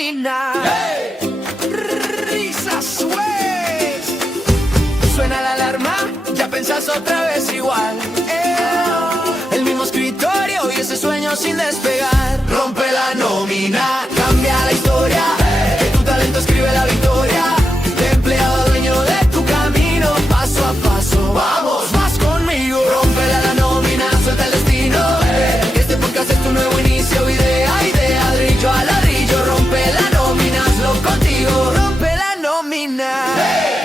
nómina. ¡Hey! Risas, güey. Suena la alarma, ya pensás otra vez igual. El mismo escritorio y ese sueño sin despegar. Rompe la nómina, cambia la historia. Que tu talento escribe la victoria. De empleado a dueño de tu camino, paso a paso. Vamos, vas conmigo. Rompe la nómina, suelta el destino. Este podcast es tu nuevo inicio. Idea, ladrillo a ladrillo. Rompe la nómina, hazlo contigo. Rompe la nómina.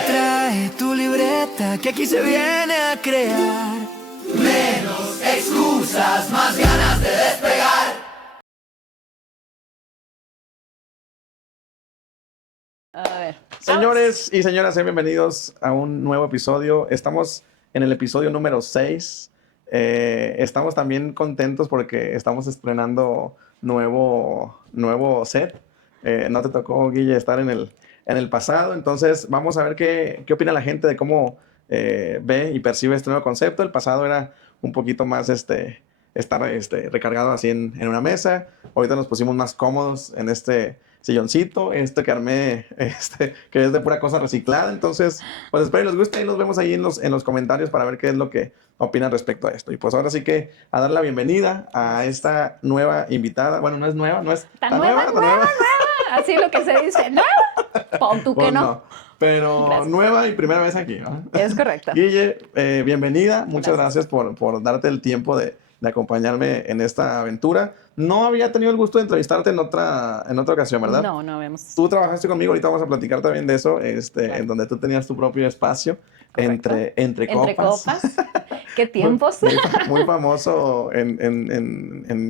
Trae tu libreta que aquí se viene a crear. Menos excusas, más ganas de despegar. A ver. Señores y señoras, sean bienvenidos a un nuevo episodio. Estamos en el episodio número 6. Estamos también contentos porque estamos estrenando nuevo set. No te tocó, Guille, estar en el pasado. Entonces, vamos a ver qué opina la gente de cómo ve y percibe este nuevo concepto. El pasado era un poquito más estar recargado así en una mesa. Ahorita nos pusimos más cómodos en este silloncito, que armé, que es de pura cosa reciclada. Entonces, pues espero que les guste y nos vemos ahí en los comentarios para ver qué es lo que opinan respecto a esto. Y pues ahora sí que a dar la bienvenida a esta nueva invitada. Bueno, no es nueva, no es tan nueva. Así lo que se dice, nueva. Pon tú que pues no. Pero Gracias. Nueva y primera vez aquí, ¿no? Es correcto. Bienvenida. Guille, bienvenida. Muchas gracias por darte el tiempo de acompañarme en esta aventura. No había tenido el gusto de entrevistarte en otra ocasión, ¿verdad? No habíamos. Tú trabajaste conmigo, ahorita vamos a platicar también de eso, en donde tú tenías tu propio espacio, entre copas. ¿Qué tiempos? Muy famoso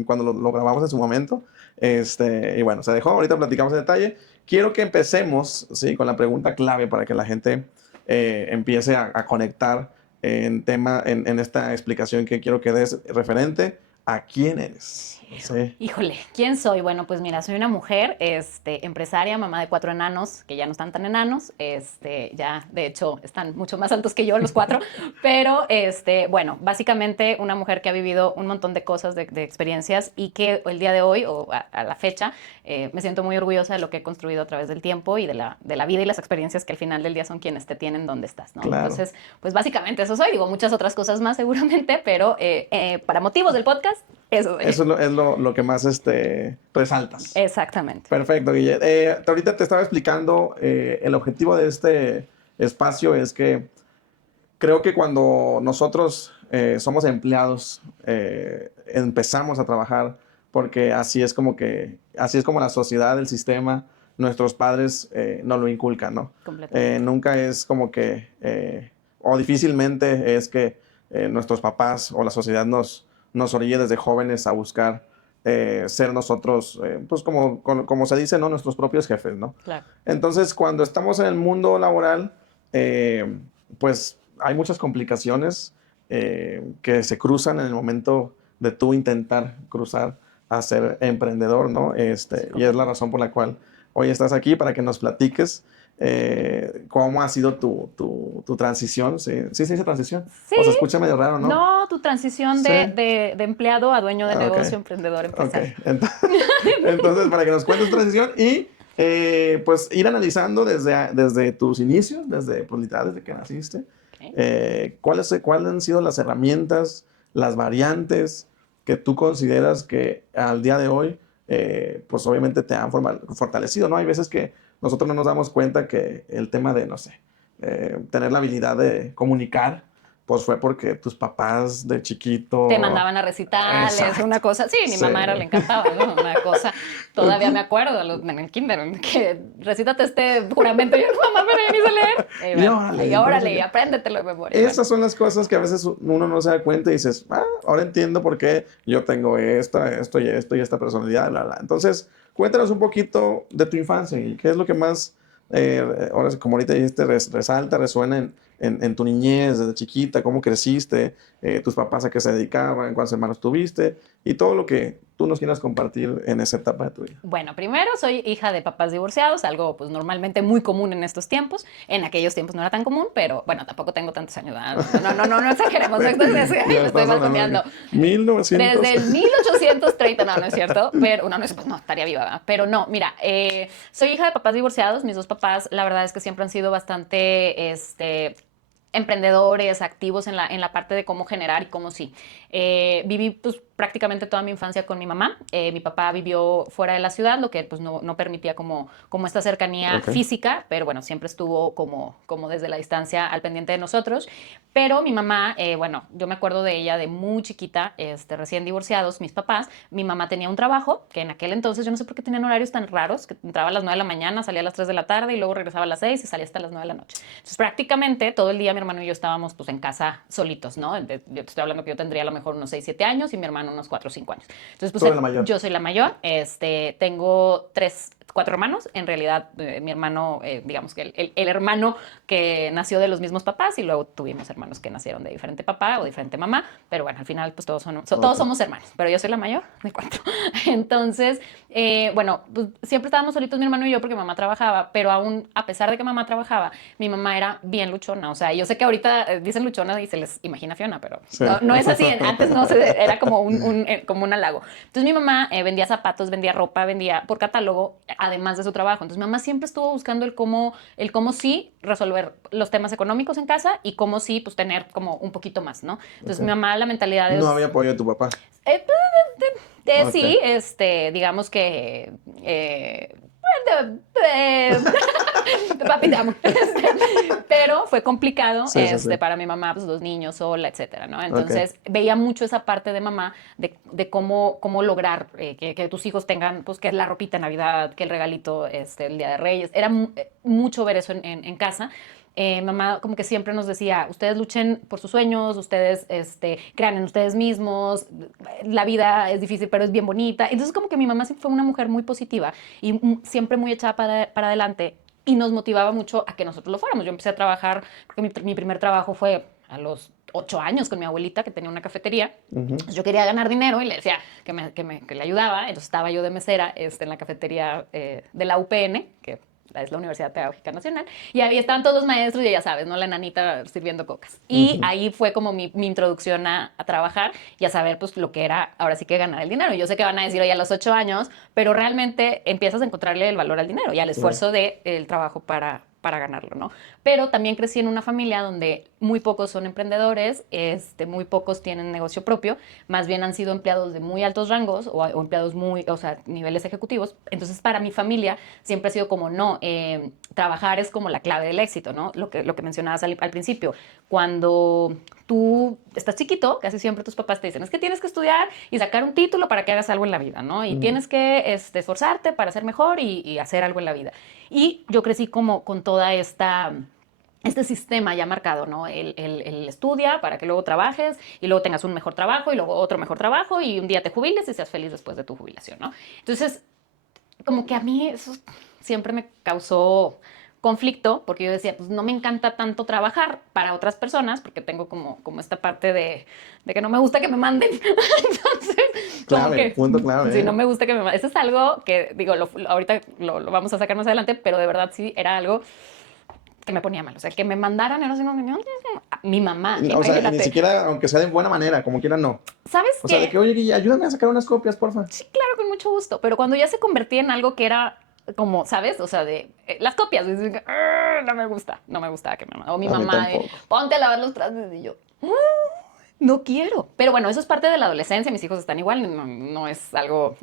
cuando lo grabamos en su momento. Y bueno, se dejó, ahorita platicamos en detalle. Quiero que empecemos, ¿sí?, con la pregunta clave para que la gente empiece a conectar en esta explicación que quiero que des referente a quién eres. Sí. Híjole, ¿quién soy? Bueno, pues mira, soy una mujer, empresaria, mamá de 4 enanos, que ya no están tan enanos, ya de hecho están mucho más altos que yo los 4, pero bueno, básicamente una mujer que ha vivido un montón de cosas, de experiencias, y que el día de hoy, o a la fecha, me siento muy orgullosa de lo que he construido a través del tiempo y de la vida y las experiencias que al final del día son quienes te tienen donde estás, ¿no? Claro. Entonces, pues básicamente eso soy, digo muchas otras cosas más seguramente, pero para motivos del podcast, eso soy. Eso es lo que más resaltas. Exactamente. Perfecto, Guille. Ahorita te estaba explicando, el objetivo de este espacio es que creo que cuando nosotros somos empleados, empezamos a trabajar porque así es como la sociedad, el sistema, nuestros padres nos lo inculcan, ¿no? Completamente. Nunca es como que, o difícilmente es que nuestros papás o la sociedad nos orille desde jóvenes a buscar ser nosotros, pues como se dice, ¿no?, nuestros propios jefes, ¿no? Claro. Entonces, cuando estamos en el mundo laboral, pues hay muchas complicaciones que se cruzan en el momento de tú intentar cruzar a ser emprendedor, ¿no? Y es la razón por la cual hoy estás aquí, para que nos platiques cómo ha sido tu transición. ¿Sí se dice transición? Sí. O se escucha medio raro, ¿no? No, tu transición de empleado a dueño de negocio, emprendedor, empresario. Okay. Entonces, para que nos cuentes tu transición y pues ir analizando desde tus inicios, desde que naciste, Okay. ¿cuáles han sido las herramientas, las variantes que tú consideras que al día de hoy, pues obviamente te han fortalecido, ¿no? Hay veces que nosotros no nos damos cuenta que el tema de, no sé, tener la habilidad de comunicar, pues fue porque tus papás de chiquito Te mandaban a recitales, Exacto. una cosa. Sí, mi mamá le encantaba, ¿no? Una cosa. Todavía me acuerdo en el kinder, que recítate este juramento. Y yo, mamá, pero yo ni sé leer. Y órale, apréndetelo de memoria. Esas son las cosas que a veces uno no se da cuenta y dices, ahora entiendo por qué yo tengo esto y esta personalidad, bla, bla. Entonces, cuéntanos un poquito de tu infancia y qué es lo que más, ahora como ahorita dijiste, resuena en tu niñez, desde chiquita, cómo creciste, tus papás a qué se dedicaban, cuántos hermanos tuviste y todo lo que tú nos quieras compartir en esa etapa de tu vida. Bueno, primero soy hija de papás divorciados, algo pues normalmente muy común en estos tiempos. En aquellos tiempos no era tan común, pero bueno, tampoco tengo tantos años. No exageremos, no exageremos, me estoy balconeando. 1900. Desde el 1830, no es cierto, pero no, pues, no, estaría viva, ¿verdad? Pero no, mira, soy hija de papás divorciados, mis dos papás, la verdad es que siempre han sido bastante, emprendedores, activos en la parte de cómo generar y cómo sí. Viví pues, prácticamente toda mi infancia con mi mamá. Mi papá vivió fuera de la ciudad, lo que pues, no permitía como esta cercanía física, pero bueno, siempre estuvo como desde la distancia al pendiente de nosotros. Pero mi mamá, bueno, yo me acuerdo de ella de muy chiquita, recién divorciados, mis papás. Mi mamá tenía un trabajo que en aquel entonces, yo no sé por qué tenían horarios tan raros, que entraba a las 9 de la mañana, salía a las 3 de la tarde y luego regresaba a las 6 y salía hasta las 9 de la noche. Entonces prácticamente todo el día mi hermano y yo estábamos pues en casa solitos, ¿no? Yo te estoy hablando que yo tendría a lo mejor unos 6, 7 años y mi hermano unos 4 o 5 años. Entonces, pues yo soy la mayor. Tengo 4 hermanos. En realidad, mi hermano, digamos que el hermano que nació de los mismos papás y luego tuvimos hermanos que nacieron de diferente papá o diferente mamá. Pero bueno, al final, pues todos somos hermanos. Pero yo soy la mayor de 4. Entonces, bueno, pues siempre estábamos solitos mi hermano y yo porque mamá trabajaba, pero aún a pesar de que mamá trabajaba, mi mamá era bien luchona. O sea, yo sé que ahorita dicen luchona y se les imagina Fiona, pero sí. No es así. Antes no, era como un halago. Entonces mi mamá vendía zapatos, vendía ropa, vendía por catálogo, además de su trabajo. Entonces mi mamá siempre estuvo buscando el cómo sí resolver los temas económicos en casa y cómo sí pues tener como un poquito más, ¿no? Entonces mi mamá la mentalidad es... No había apoyo de tu papá. Sí, digamos que... papi te amo. Pero fue complicado sí. Para mi mamá, pues 2 niños sola, etcétera, ¿no? Entonces veía mucho esa parte de mamá de cómo lograr que tus hijos tengan, pues que la ropita de Navidad, que el regalito el Día de Reyes. Era mucho ver eso en casa. Mamá como que siempre nos decía, ustedes luchen por sus sueños, ustedes crean en ustedes mismos, la vida es difícil pero es bien bonita. Entonces como que mi mamá siempre fue una mujer muy positiva y siempre muy echada para adelante y nos motivaba mucho a que nosotros lo fuéramos. Yo empecé a trabajar, creo que mi primer trabajo fue a los 8 años con mi abuelita que tenía una cafetería. Yo quería ganar dinero y le decía que le ayudaba. Entonces estaba yo de mesera en la cafetería de la UPN, que es la Universidad Pedagógica Nacional, y ahí estaban todos los maestros y ya sabes, ¿no? La enanita sirviendo cocas. Y ahí fue como mi introducción a trabajar y a saber pues lo que era ahora sí que ganar el dinero. Yo sé que van a decir hoy a los 8 años, pero realmente empiezas a encontrarle el valor al dinero y al esfuerzo del trabajo para ganarlo, ¿no? Pero también crecí en una familia donde muy pocos son emprendedores, muy pocos tienen negocio propio, más bien han sido empleados de muy altos rangos o empleados niveles ejecutivos. Entonces, para mi familia siempre ha sido como, no, trabajar es como la clave del éxito, ¿no? Lo que mencionabas al principio. Cuando tú estás chiquito, casi siempre tus papás te dicen, es que tienes que estudiar y sacar un título para que hagas algo en la vida, ¿no? Y tienes que esforzarte para ser mejor y hacer algo en la vida. Y yo crecí como con toda este sistema ya marcado, ¿no? El estudia para que luego trabajes y luego tengas un mejor trabajo y luego otro mejor trabajo y un día te jubiles y seas feliz después de tu jubilación, ¿no? Entonces, como que a mí eso siempre me causó conflicto porque yo decía, pues no me encanta tanto trabajar para otras personas porque tengo como esta parte de que no me gusta que me manden. Entonces, punto clave. Sí, no me gusta que me manden. Eso es algo que, digo, ahorita lo vamos a sacar más adelante, pero de verdad sí era algo que me ponía mal. O sea, que me mandaran, no sé, mi mamá. O sea, ni siquiera, aunque sea de buena manera, como quiera, no. ¿Sabes qué? O sea, de que, oye, Guilla, ayúdame a sacar unas copias, porfa. Sí, claro, con mucho gusto. Pero cuando ya se convertía en algo que era como, ¿sabes? O sea, de las copias. No me gusta que me mandaran. O mi mamá, ponte a lavar los trastes. Y yo, no quiero. Pero bueno, eso es parte de la adolescencia. Mis hijos están igual. No es algo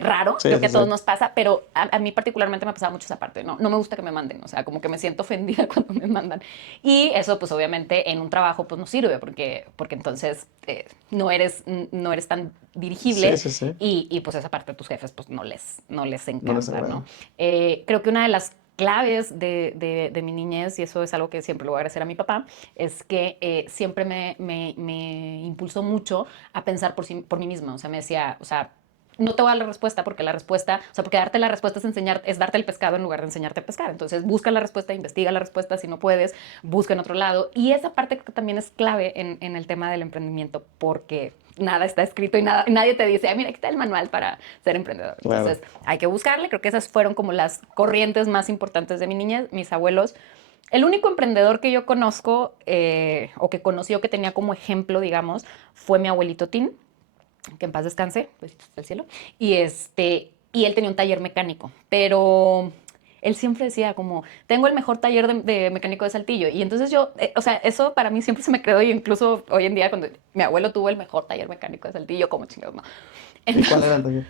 raro. Sí, creo que a todos nos pasa. Pero a mí particularmente me ha pasado mucho esa parte. No me gusta que me manden. O sea, como que me siento ofendida cuando me mandan. Y eso, pues, obviamente, en un trabajo, pues, no sirve. Porque entonces no eres tan dirigible. Sí. Y pues, esa parte de tus jefes, pues, no les encanta, ¿no? Creo que una de las claves de mi niñez, y eso es algo que siempre le voy a agradecer a mi papá, es que siempre me impulsó mucho a pensar por mí misma. O sea, me decía, o sea, no te voy a dar la respuesta porque la respuesta, o sea, porque darte la respuesta es darte el pescado en lugar de enseñarte a pescar. Entonces, busca la respuesta, investiga la respuesta, si no puedes, busca en otro lado. Y esa parte creo que también es clave en el tema del emprendimiento, porque nada está escrito y nadie te dice, mira, aquí está el manual para ser emprendedor. Claro. Entonces, hay que buscarle. Creo que esas fueron como las corrientes más importantes de mi niñez. Mis abuelos, el único emprendedor que yo conozco o que conocí o que tenía como ejemplo, digamos, fue mi abuelito Tin, que en paz descanse, besitos del cielo, y él tenía un taller mecánico, pero él siempre decía como, tengo el mejor taller de mecánico de Saltillo, y entonces yo, o sea, eso para mí siempre se me quedó, y incluso hoy en día cuando mi abuelo tuvo el mejor taller mecánico de Saltillo, como chingados, no. ¿Y cuál era el taller?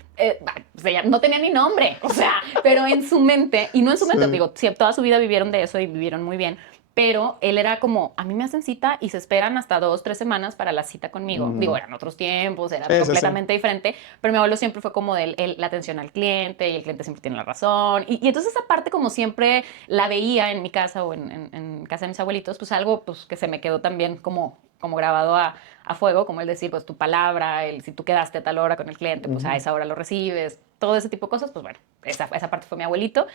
O sea, no tenía ni nombre, o sea, pero en su mente, y no en su mente, Sí. digo, toda su vida vivieron de eso y vivieron muy bien, pero él era como, a mí me hacen cita y se esperan hasta 2, 3 semanas para la cita conmigo. Digo, eran otros tiempos, era Sí, sí, completamente diferente, pero mi abuelo siempre fue como de la atención al cliente y el cliente siempre tiene la razón. Y entonces esa parte como siempre la veía en mi casa o en casa de mis abuelitos, pues algo pues, que se me quedó también como grabado a fuego, como el decir, pues tu palabra, si tú quedaste a tal hora con el cliente, pues a esa hora lo recibes, todo ese tipo de cosas, pues bueno, esa parte fue mi abuelito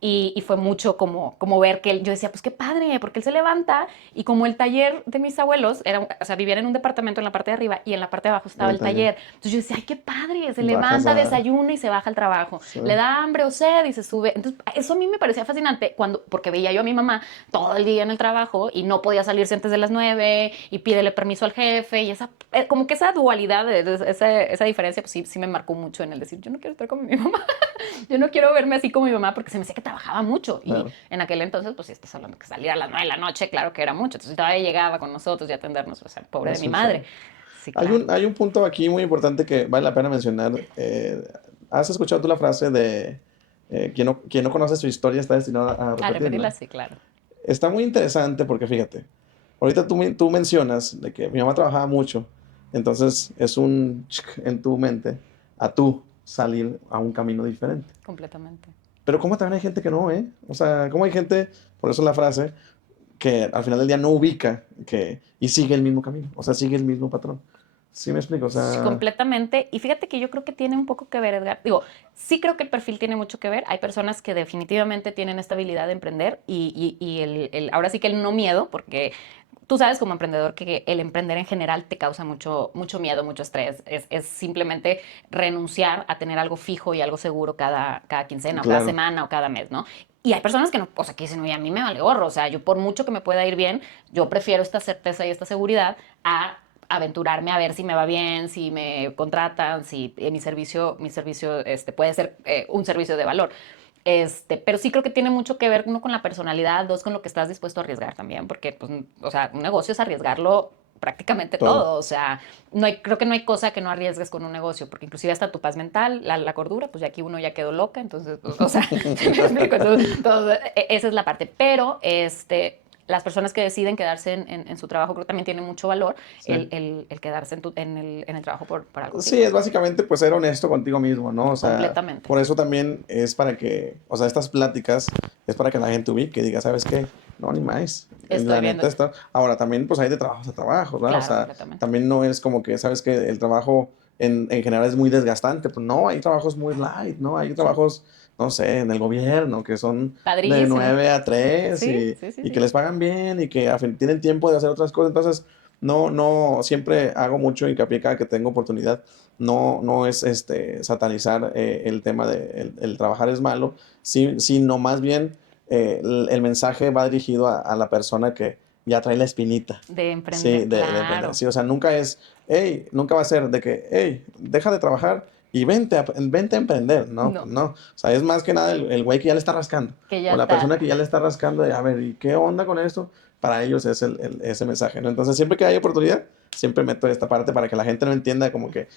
y fue mucho como ver que yo decía, pues qué padre, porque él se levanta y como el taller de mis abuelos, o sea, vivían en un departamento en la parte de arriba y en la parte de abajo estaba el taller. Entonces yo decía, ay, qué padre, se levanta, desayuna y se baja al trabajo, le da hambre o sed y se sube. Entonces eso a mí me parecía fascinante porque veía yo a mi mamá todo el día en el trabajo y no podía salirse antes de las 9 y pídele permiso al jefe y como que esa dualidad, esa diferencia, pues sí me marcó mucho en el decir, yo no quiero estar como mi mamá, yo no quiero verme así como mi mamá porque se me hacía que trabajaba mucho. Claro. Y en aquel entonces, pues si estás hablando que salir a las 9 de la noche, claro que era mucho. Entonces todavía llegaba con nosotros y atendernos, o sea, pobre de Eso mi sí. madre. Sí, claro. Hay un punto aquí muy importante que vale la pena mencionar. ¿Has escuchado tú la frase de quien no conoce su historia está destinado a A repetirla, repetirla? sí, claro. Está muy interesante porque fíjate, ahorita tú mencionas de que mi mamá trabajaba mucho, entonces es un en tu mente a tú salir a un camino diferente. Completamente. Pero como también hay gente que no, ¿eh? O sea, como hay gente, por eso la frase, que al final del día no ubica y sigue el mismo camino, o sea, sigue el mismo patrón. ¿Sí me explico? O sea, Completamente. Y fíjate que yo creo que tiene un poco que ver, Edgar. Digo, sí creo que el perfil tiene mucho que ver. Hay personas que definitivamente tienen esta habilidad de emprender y ahora sí que el no miedo, porque tú sabes como emprendedor que el emprender en general te causa mucho, mucho miedo, mucho estrés. Es simplemente renunciar a tener algo fijo y algo seguro cada quincena o cada claro. semana o cada mes, ¿no? Y hay personas que no, o sea, que dicen, oye, a mí me vale gorro, o sea, yo por mucho que me pueda ir bien, yo prefiero esta certeza y esta seguridad a aventurarme a ver si me va bien, si me contratan, si mi servicio puede ser un servicio de valor. Pero sí creo que tiene mucho que ver, uno, con la personalidad, dos, con lo que estás dispuesto a arriesgar también, porque, pues, o sea, un negocio es arriesgarlo prácticamente todo. O sea, creo que no hay cosa que no arriesgues con un negocio, porque inclusive hasta tu paz mental, la cordura, pues ya aquí uno ya quedó loca, entonces, pues, o sea, ¿sí me explico? Entonces, esa es la parte. Pero, las personas que deciden quedarse en su trabajo, creo que también tiene mucho valor Sí. el quedarse en el trabajo por algo. Sí, es básicamente pues ser honesto contigo mismo, ¿no? O sea, Completamente. por eso también es para que, o sea, estas pláticas es para que la gente ubique y diga, ¿sabes qué? No, ni más. Estoy La viendo. neta está. Ahora, también pues hay de trabajos a trabajos, ¿verdad? Claro, O sea, completamente. también no es como que, ¿sabes qué? El trabajo en general es muy desgastante. Pues no, hay trabajos muy light, ¿no? Hay trabajos, no sé, en el gobierno que son de Padrísimo. 9 a 3 Sí, y que les pagan bien y que tienen tiempo de hacer otras cosas. Entonces, no, siempre hago mucho hincapié cada que tengo oportunidad. No es satanizar el tema de el trabajar es malo, sino más bien el mensaje va dirigido a la persona que ya trae la espinita. De emprender, Sí, de claro. emprender. Sí, o sea, nunca va a ser de que, hey, deja de trabajar y vente a emprender. No, No. no. O sea, es más que nada el güey que ya le está rascando. Que ya O la está. persona que ya le está rascando de, a ver, ¿y qué onda con esto? Para ellos es ese mensaje, ¿no? Entonces, siempre que hay oportunidad, siempre meto esta parte para que la gente no entienda como que,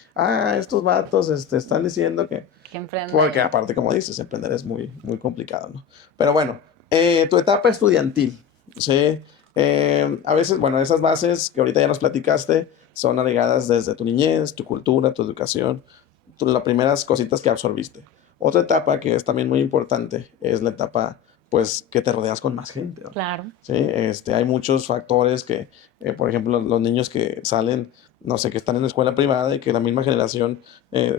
estos vatos están diciendo que... Que emprender. Porque aparte, como dices, emprender es muy, muy complicado, ¿no? Pero bueno, tu etapa estudiantil, ¿sí? A veces, bueno, esas bases que ahorita ya nos platicaste son arraigadas desde tu niñez, tu cultura, tu educación, las primeras cositas que absorbiste. Otra etapa que es también muy importante es la etapa pues que te rodeas con más gente, ¿no? Claro. Sí, hay muchos factores que, por ejemplo, los niños que salen, no sé, que están en la escuela privada y que la misma generación,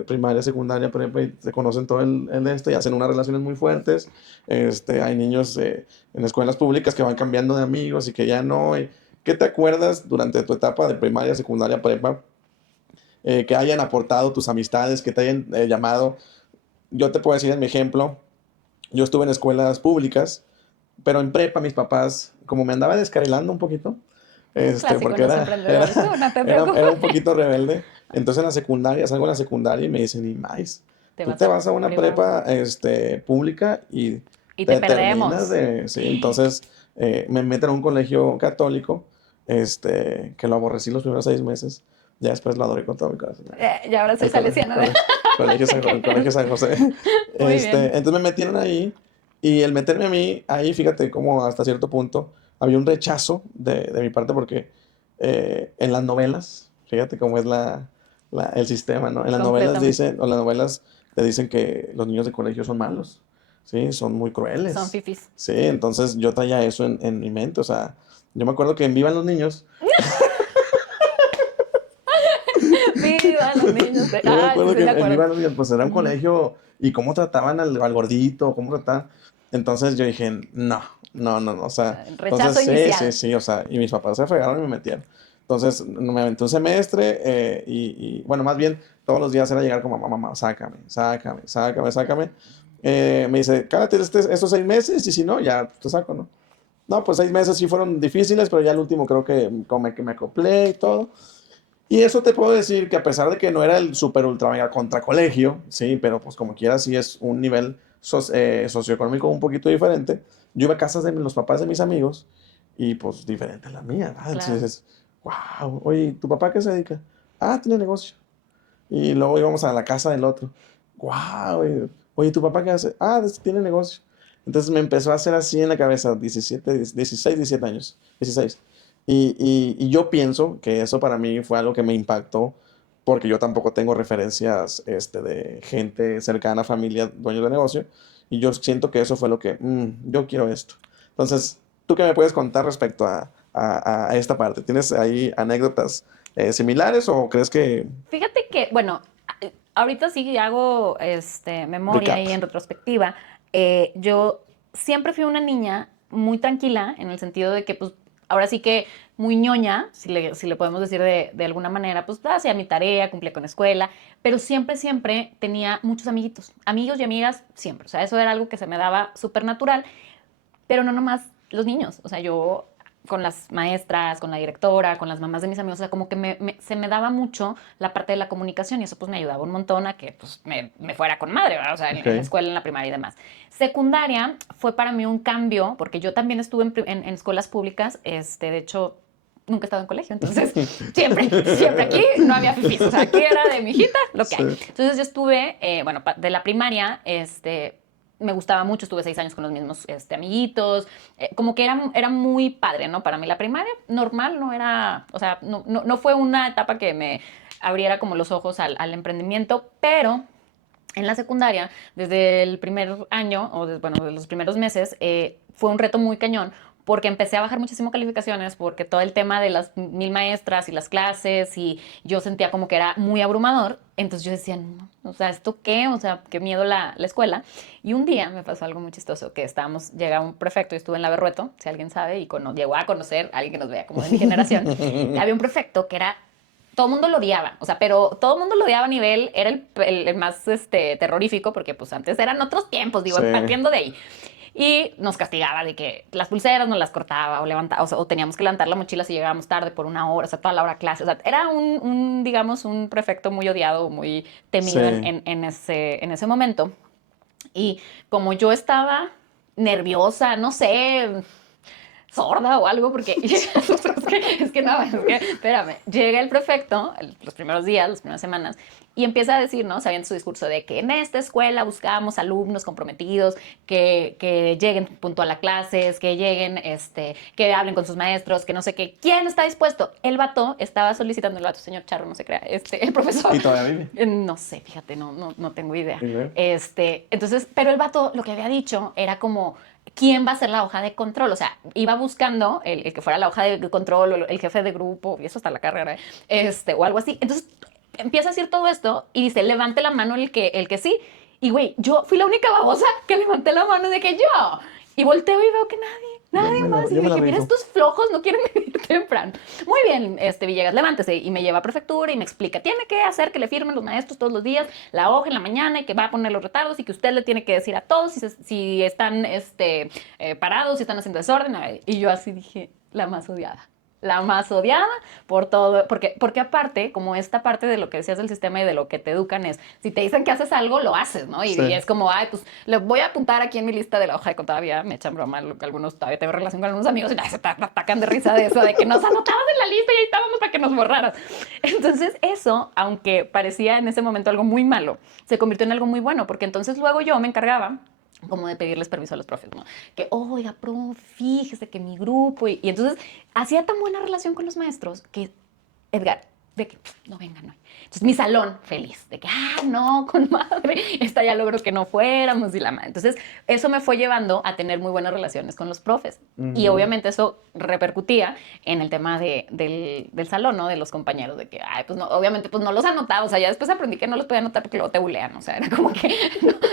primaria, secundaria, prepa, y se conocen todo el esto y hacen unas relaciones muy fuertes. Hay niños en escuelas públicas que van cambiando de amigos y que ya no. ¿Qué te acuerdas durante tu etapa de primaria, secundaria, prepa, que hayan aportado tus amistades, que te hayan llamado? Yo te puedo decir en mi ejemplo, yo estuve en escuelas públicas, pero en prepa mis papás, como me andaba descarrilando un poquito, Clásico, porque los era, emprendedores. Tú no te era preocupes. un poquito rebelde. Entonces en la secundaria, salgo en la secundaria y me dicen, y más, Te tú vas te a vas a una privado. prepa pública y Y te te terminas perdemos. de... Sí, entonces me meten a un colegio católico, que lo aborrecí los primeros 6 meses, ya después lo adoré con todo mi corazón. Y ahora soy El salesiana. el colegio San José. Muy bien. Entonces me metieron ahí y el meterme a mí ahí, fíjate cómo hasta cierto punto había un rechazo de mi parte porque en las novelas, fíjate cómo es el sistema, ¿no? En las novelas Completamente. dicen, o las novelas te dicen que los niños de colegio son malos, ¿sí? Son muy Son crueles, fifis. ¿sí? Entonces yo traía eso en mi mente, o sea, yo me acuerdo que en Vivan los Niños, Viva los niños. yo me Ah, sí, acuerdo que estoy de en acuerdo. Viva los Niños, pues era un Ujú. colegio y cómo trataban al gordito, cómo trataban. Entonces yo dije, no, no, no, no, o sea, entonces Rechazo sí, sí, inicial. sí, o sea, y mis papás se fregaron y me metieron. Entonces me aventé un semestre bueno, más bien todos los días era llegar como, mamá, sácame, sácame, sácame, sácame. Me dice, cállate estos 6 meses y si no, ya te saco, ¿no? No, pues 6 meses sí fueron difíciles, pero ya el último creo que como que me acoplé y todo. Y eso te puedo decir que a pesar de que no era el super ultra mega contra colegio, sí, pero pues como quiera sí es un nivel socioeconómico un poquito diferente. Yo iba a casas de los papás de mis amigos y pues diferente a la mía, ¿verdad? Entonces Claro. dices, wow, oye, ¿tu papá qué se dedica? Ah, tiene negocio. Y luego íbamos a la casa del otro. Wow, oye, ¿tu papá qué hace? Ah, tiene negocio. Entonces me empezó a hacer así en la cabeza, 16, 17 años, 16. Y yo pienso que eso para mí fue algo que me impactó, porque yo tampoco tengo referencias de gente cercana, familia, dueños de negocio, y yo siento que eso fue lo que, yo quiero esto. Entonces, ¿tú qué me puedes contar respecto a esta parte? ¿Tienes ahí anécdotas similares o crees que Fíjate que, bueno, ahorita sí hago memoria recap? y en retrospectiva. Yo siempre fui una niña muy tranquila en el sentido de que, pues, ahora sí que muy ñoña, si le podemos decir de alguna manera, pues hacía mi tarea, cumplía con la escuela, pero siempre, siempre tenía muchos amiguitos, amigos y amigas, siempre. O sea, eso era algo que se me daba súper natural, pero no nomás los niños. O sea, yo con las maestras, con la directora, con las mamás de mis amigos, o sea, como que se me daba mucho la parte de la comunicación y eso pues me ayudaba un montón a que pues me fuera con madre, ¿verdad? O sea, en la Ok. escuela, en la primaria y demás. Secundaria fue para mí un cambio, porque yo también estuve en escuelas públicas, de hecho, nunca he estado en colegio, entonces siempre, siempre aquí no había fifís, o sea, aquí era de mi hijita, lo que Sí. hay. Entonces yo estuve, bueno, de la primaria, me gustaba mucho, estuve 6 años con los mismos amiguitos, como que era muy padre, ¿no? Para mí la primaria normal no era, o sea, no fue una etapa que me abriera como los ojos al emprendimiento, pero en la secundaria, desde el primer año, bueno, de los primeros meses, fue un reto muy cañón, porque empecé a bajar muchísimo calificaciones, porque todo el tema de las 1000 maestras y las clases, y yo sentía como que era muy abrumador. Entonces yo decía, no, o sea, ¿esto qué? O sea, qué miedo la escuela. Y un día me pasó algo muy chistoso, que llega un prefecto, yo estuve en la Berrueto, si alguien sabe, y llegó a conocer a alguien que nos vea como de mi generación. Había un prefecto que era todo el mundo lo odiaba, o sea, pero todo el mundo lo odiaba a nivel, era el más terrorífico, porque pues antes eran otros tiempos, digo, Sí. partiendo de ahí. Y nos castigaba de que las pulseras nos las cortaba o levantaba, o teníamos que levantar la mochila si llegábamos tarde por una hora, o sea, toda la hora clase. O sea, era digamos, un prefecto muy odiado, muy temido Sí. en ese momento. Y como yo estaba nerviosa, no sé, sorda o algo, porque espérame, llega el prefecto los primeros días, las primeras semanas, y empieza a decir, ¿no? Sabiendo su discurso de que en esta escuela buscamos alumnos comprometidos, que lleguen puntual a clases, que lleguen, que hablen con sus maestros, que no sé qué. ¿Quién está dispuesto? El vato estaba solicitando, el vato, señor Charro, no se crea, el profesor. ¿Y todavía vive? No sé, fíjate, no tengo idea. Sí, ¿verdad? Entonces, pero el vato lo que había dicho era como, quién va a ser la hoja de control. O sea, iba buscando el que fuera la hoja de control o el jefe de grupo, y eso hasta la carrera, o algo así. Entonces empieza a decir todo esto y dice, levante la mano el que sí. Y güey, yo fui la única babosa que levanté la mano de que yo. Y volteo y veo que nadie más. Y dije, mira, estos flojos no quieren venir temprano. Muy bien, Villegas, levántese. Y me lleva a prefectura y me explica, tiene que hacer que le firmen los maestros todos los días la hoja en la mañana y que va a poner los retardos y que usted le tiene que decir a todos si están parados, si están haciendo desorden. Y yo así dije, la más odiada por todo, porque aparte, como esta parte de lo que decías del sistema y de lo que te educan es, si te dicen que haces algo, lo haces, ¿no? Y, y es como, ay, pues le voy a apuntar aquí en mi lista de la hoja de todavía me echan broma, algunos todavía tengo relación con algunos amigos y se atacan de risa de eso, de que nos anotabas en la lista y ahí estábamos para que nos borraras. Entonces eso, aunque parecía en ese momento algo muy malo, se convirtió en algo muy bueno, porque entonces luego yo me encargaba como de pedirles permiso a los profes, ¿no? Que, oiga, profe, fíjese que mi grupo... Y entonces hacía tan buena relación con los maestros que, Edgar, de que no vengan hoy. Entonces mi salón feliz, de que, no, con madre, esta ya logró que no fuéramos y la madre. Entonces eso me fue llevando a tener muy buenas relaciones con los profes. Y obviamente eso repercutía en el tema del salón, ¿no? De los compañeros, de que, pues no, obviamente pues no los anotaba. O sea, ya después aprendí que no los podía anotar porque luego te bulean. O sea, era como que,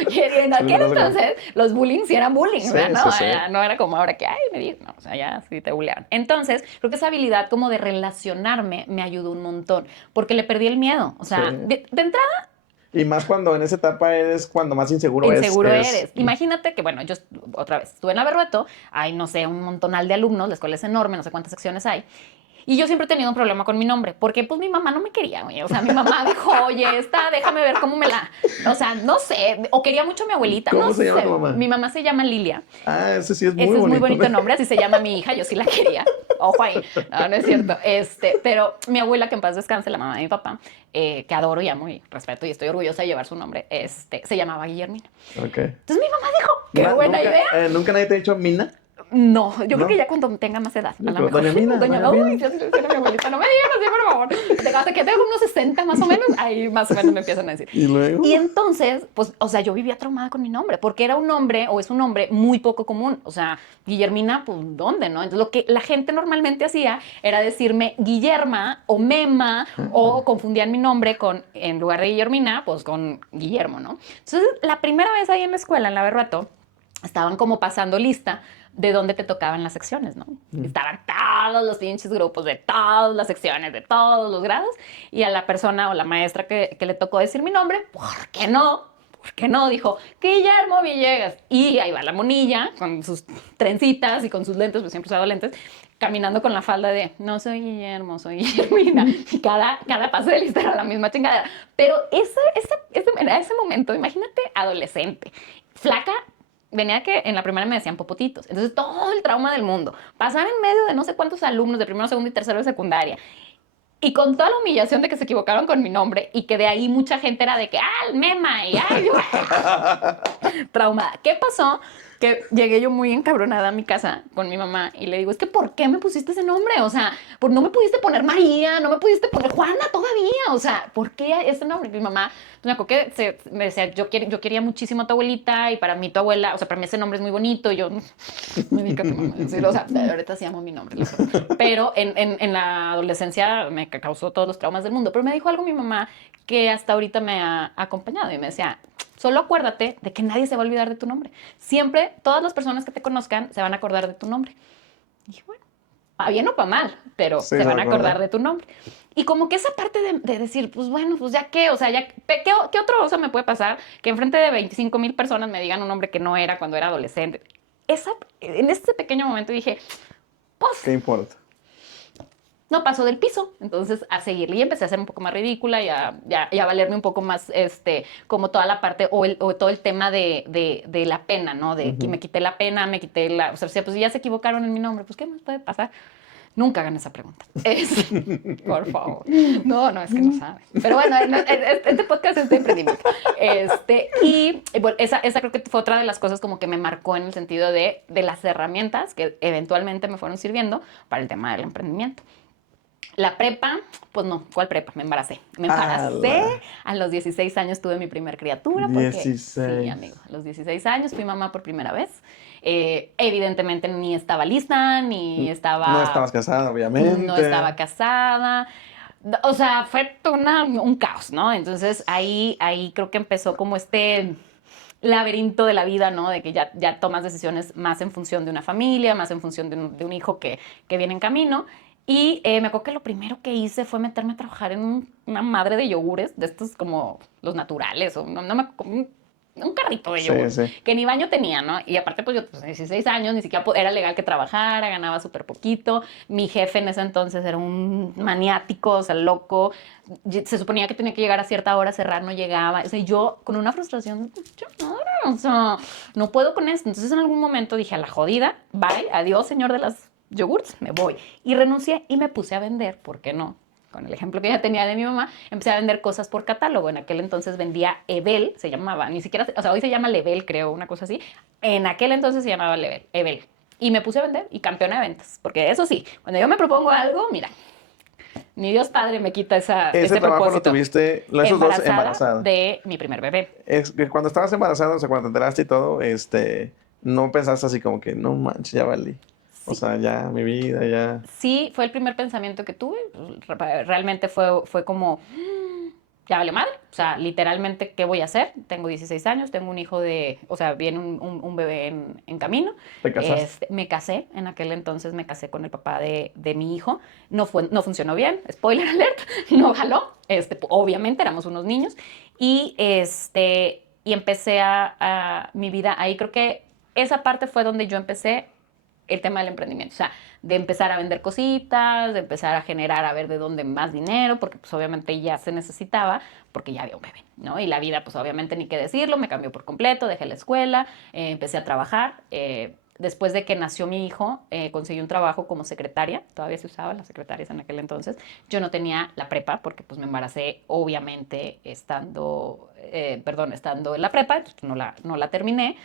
en aquel entonces los bullying sí eran bullying, sí, ¿verdad? No, sí. No era como ahora que, me dijo, no, o sea, ya sí te buleaban. Entonces, creo que esa habilidad como de relacionarme me ayudó un montón, porque le perdí el miedo. O sea, de entrada... Y más cuando en esa etapa eres cuando más inseguro eres. Imagínate que, bueno, yo otra vez estuve en la Berrueto, hay, no sé, un montonal de alumnos, la escuela es enorme, no sé cuántas secciones hay. Y yo siempre he tenido un problema con mi nombre, porque pues mi mamá no me quería, güey. O sea, mi mamá dijo, oye, déjame ver cómo me la... O sea, no sé, o quería mucho a mi abuelita, ¿Cómo no se llama sé. tu mamá? Mi mamá se llama Lilia. Ese sí es muy bonito. Ese es muy bonito ¿no? nombre, así se llama mi hija, yo sí la quería. Ojo ahí, no es cierto. Pero mi abuela, que en paz descanse, la mamá de mi papá, que adoro y amo y respeto y estoy orgullosa de llevar su nombre, se llamaba Guillermina. Okay. Entonces mi mamá dijo, qué buena idea. ¿Nunca nadie te ha dicho Mina? No, yo creo que ya cuando tenga más edad. A lo mejor. Doña Mina. Uy, yo sí le decía a mi abuelita, no me digas así, por favor. Hasta que tengo unos 60 más o menos, ahí más o menos me empiezan a decir. ¿Y luego? Y entonces, pues, o sea, yo vivía traumada con mi nombre, porque era un nombre, o es un nombre muy poco común. O sea, Guillermina, pues, ¿dónde, no? Entonces, lo que la gente normalmente hacía era decirme Guillerma o Mema, o confundían mi nombre con, en lugar de Guillermina, pues, con Guillermo, ¿no? Entonces, la primera vez ahí en la escuela, en la Berrueto, estaban como pasando lista de dónde te tocaban las secciones, ¿no? Estaban todos los pinches grupos de todas las secciones, de todos los grados, y a la persona o la maestra que le tocó decir mi nombre, ¿por qué no? ¿Por qué no? Dijo, Guillermo Villegas. Y ahí va la monilla con sus trencitas y con sus lentes, pues siempre usaba lentes, caminando con la falda de, no soy Guillermo, soy Guillermina. Y cada paso de lista era la misma chingadera. Pero en ese momento, imagínate, adolescente, flaca. Venía que en la primaria me decían popotitos. Entonces, todo el trauma del mundo. Pasar en medio de no sé cuántos alumnos de primero, segundo y tercero de secundaria. Y con toda la humillación de que se equivocaron con mi nombre y que de ahí mucha gente era de que, Mema, y traumada. ¿Qué pasó? Que llegué yo muy encabronada a mi casa con mi mamá y le digo, es que ¿por qué me pusiste ese nombre? O sea, no me pudiste poner María, no me pudiste poner Juana todavía. O sea, ¿por qué ese nombre? Mi mamá, me acuerdo que me decía, yo quería muchísimo a tu abuelita y para mí tu abuela, o sea, para mí ese nombre es muy bonito. Y yo me dedico a tu mamá. O sea, ahorita sí amo mi nombre. Pero en la adolescencia me causó todos los traumas del mundo. Pero me dijo algo mi mamá que hasta ahorita me ha acompañado y me decía, solo acuérdate de que nadie se va a olvidar de tu nombre. Siempre, todas las personas que te conozcan se van a acordar de tu nombre. Y dije, bueno, para bien o para mal, pero sí, se van a acordar de tu nombre. Y como que esa parte de decir, pues bueno, pues ya qué, o sea, ¿qué otra cosa me puede pasar? Que enfrente de 25,000 personas me digan un nombre que no era cuando era adolescente. En ese pequeño momento dije, pues... ¿Qué importa? No pasó del piso, entonces a seguirle y empecé a ser un poco más ridícula y a valerme un poco más, como toda la parte o todo el tema de la pena, ¿no? De que me quité la pena, me quité la... O sea, pues si ya se equivocaron en mi nombre, pues ¿qué más puede pasar? Nunca hagan esa pregunta. Por favor. No, es que no saben. Pero bueno, este podcast es de emprendimiento. Y bueno, esa creo que fue otra de las cosas como que me marcó en el sentido de las herramientas que eventualmente me fueron sirviendo para el tema del emprendimiento. La prepa, pues no, ¿cuál prepa? Me embaracé. Me embaracé. ¡Hala! A los 16 años tuve mi primer criatura. Porque, 16. sí, amigo, a los 16 años fui mamá por primera vez. Evidentemente ni estaba lista, ni No estaba... estabas casada, obviamente. No estaba casada. O sea, fue todo un caos, ¿no? Entonces ahí creo que empezó como este laberinto de la vida, ¿no? De que ya tomas decisiones más en función de una familia, más en función de un hijo que viene en camino. Y me acuerdo que lo primero que hice fue meterme a trabajar en una madre de yogures, de estos como los naturales, o un carrito de Sí, yogur, sí. que ni baño tenía, ¿no? Y aparte, pues yo, pues, 16 años, ni siquiera era legal que trabajara, ganaba súper poquito. Mi jefe en ese entonces era un maniático, o sea, loco. Se suponía que tenía que llegar a cierta hora, cerrar, no llegaba. O sea, yo con una frustración, o sea, no puedo con esto. Entonces en algún momento dije, a la jodida, bye, adiós, señor de las yogurts, me voy. Y renuncié y me puse a vender, ¿por qué no? Con el ejemplo que ya tenía de mi mamá, empecé a vender cosas por catálogo. En aquel entonces vendía Ebel, se llamaba, ni siquiera, o sea, hoy se llama Lebel, creo, una cosa así. En aquel entonces se llamaba Lebel, Ebel. Y me puse a vender y campeona de ventas. Porque eso sí, cuando yo me propongo algo, mira, ni Dios Padre me quita Ese ese trabajo lo propósito. tuviste, esos dos embarazada. De mi primer bebé. Es que cuando estabas embarazada, o sea, cuando te enteraste y todo, no pensaste así como que, no manches, ya valí. O sea, ya mi vida, ya. Sí, fue el primer pensamiento que tuve. Realmente fue como, ya vale madre. O sea, literalmente, ¿qué voy a hacer? Tengo 16 años, tengo un hijo o sea, viene un bebé en camino. ¿Te casaste? Me casé, en aquel entonces me casé con el papá de mi hijo. No funcionó bien, spoiler alert, no jaló. Obviamente éramos unos niños. Y empecé mi vida ahí. Creo que esa parte fue donde yo empecé el tema del emprendimiento, o sea, de empezar a vender cositas, de empezar a generar, a ver de dónde más dinero, porque pues obviamente ya se necesitaba, porque ya había un bebé, ¿no? Y la vida, pues obviamente ni qué decirlo, me cambió por completo, dejé la escuela, empecé a trabajar. Después de que nació mi hijo, conseguí un trabajo como secretaria, todavía se usaban las secretarias en aquel entonces. Yo no tenía la prepa, porque pues me embaracé obviamente estando en la prepa, entonces no la terminé.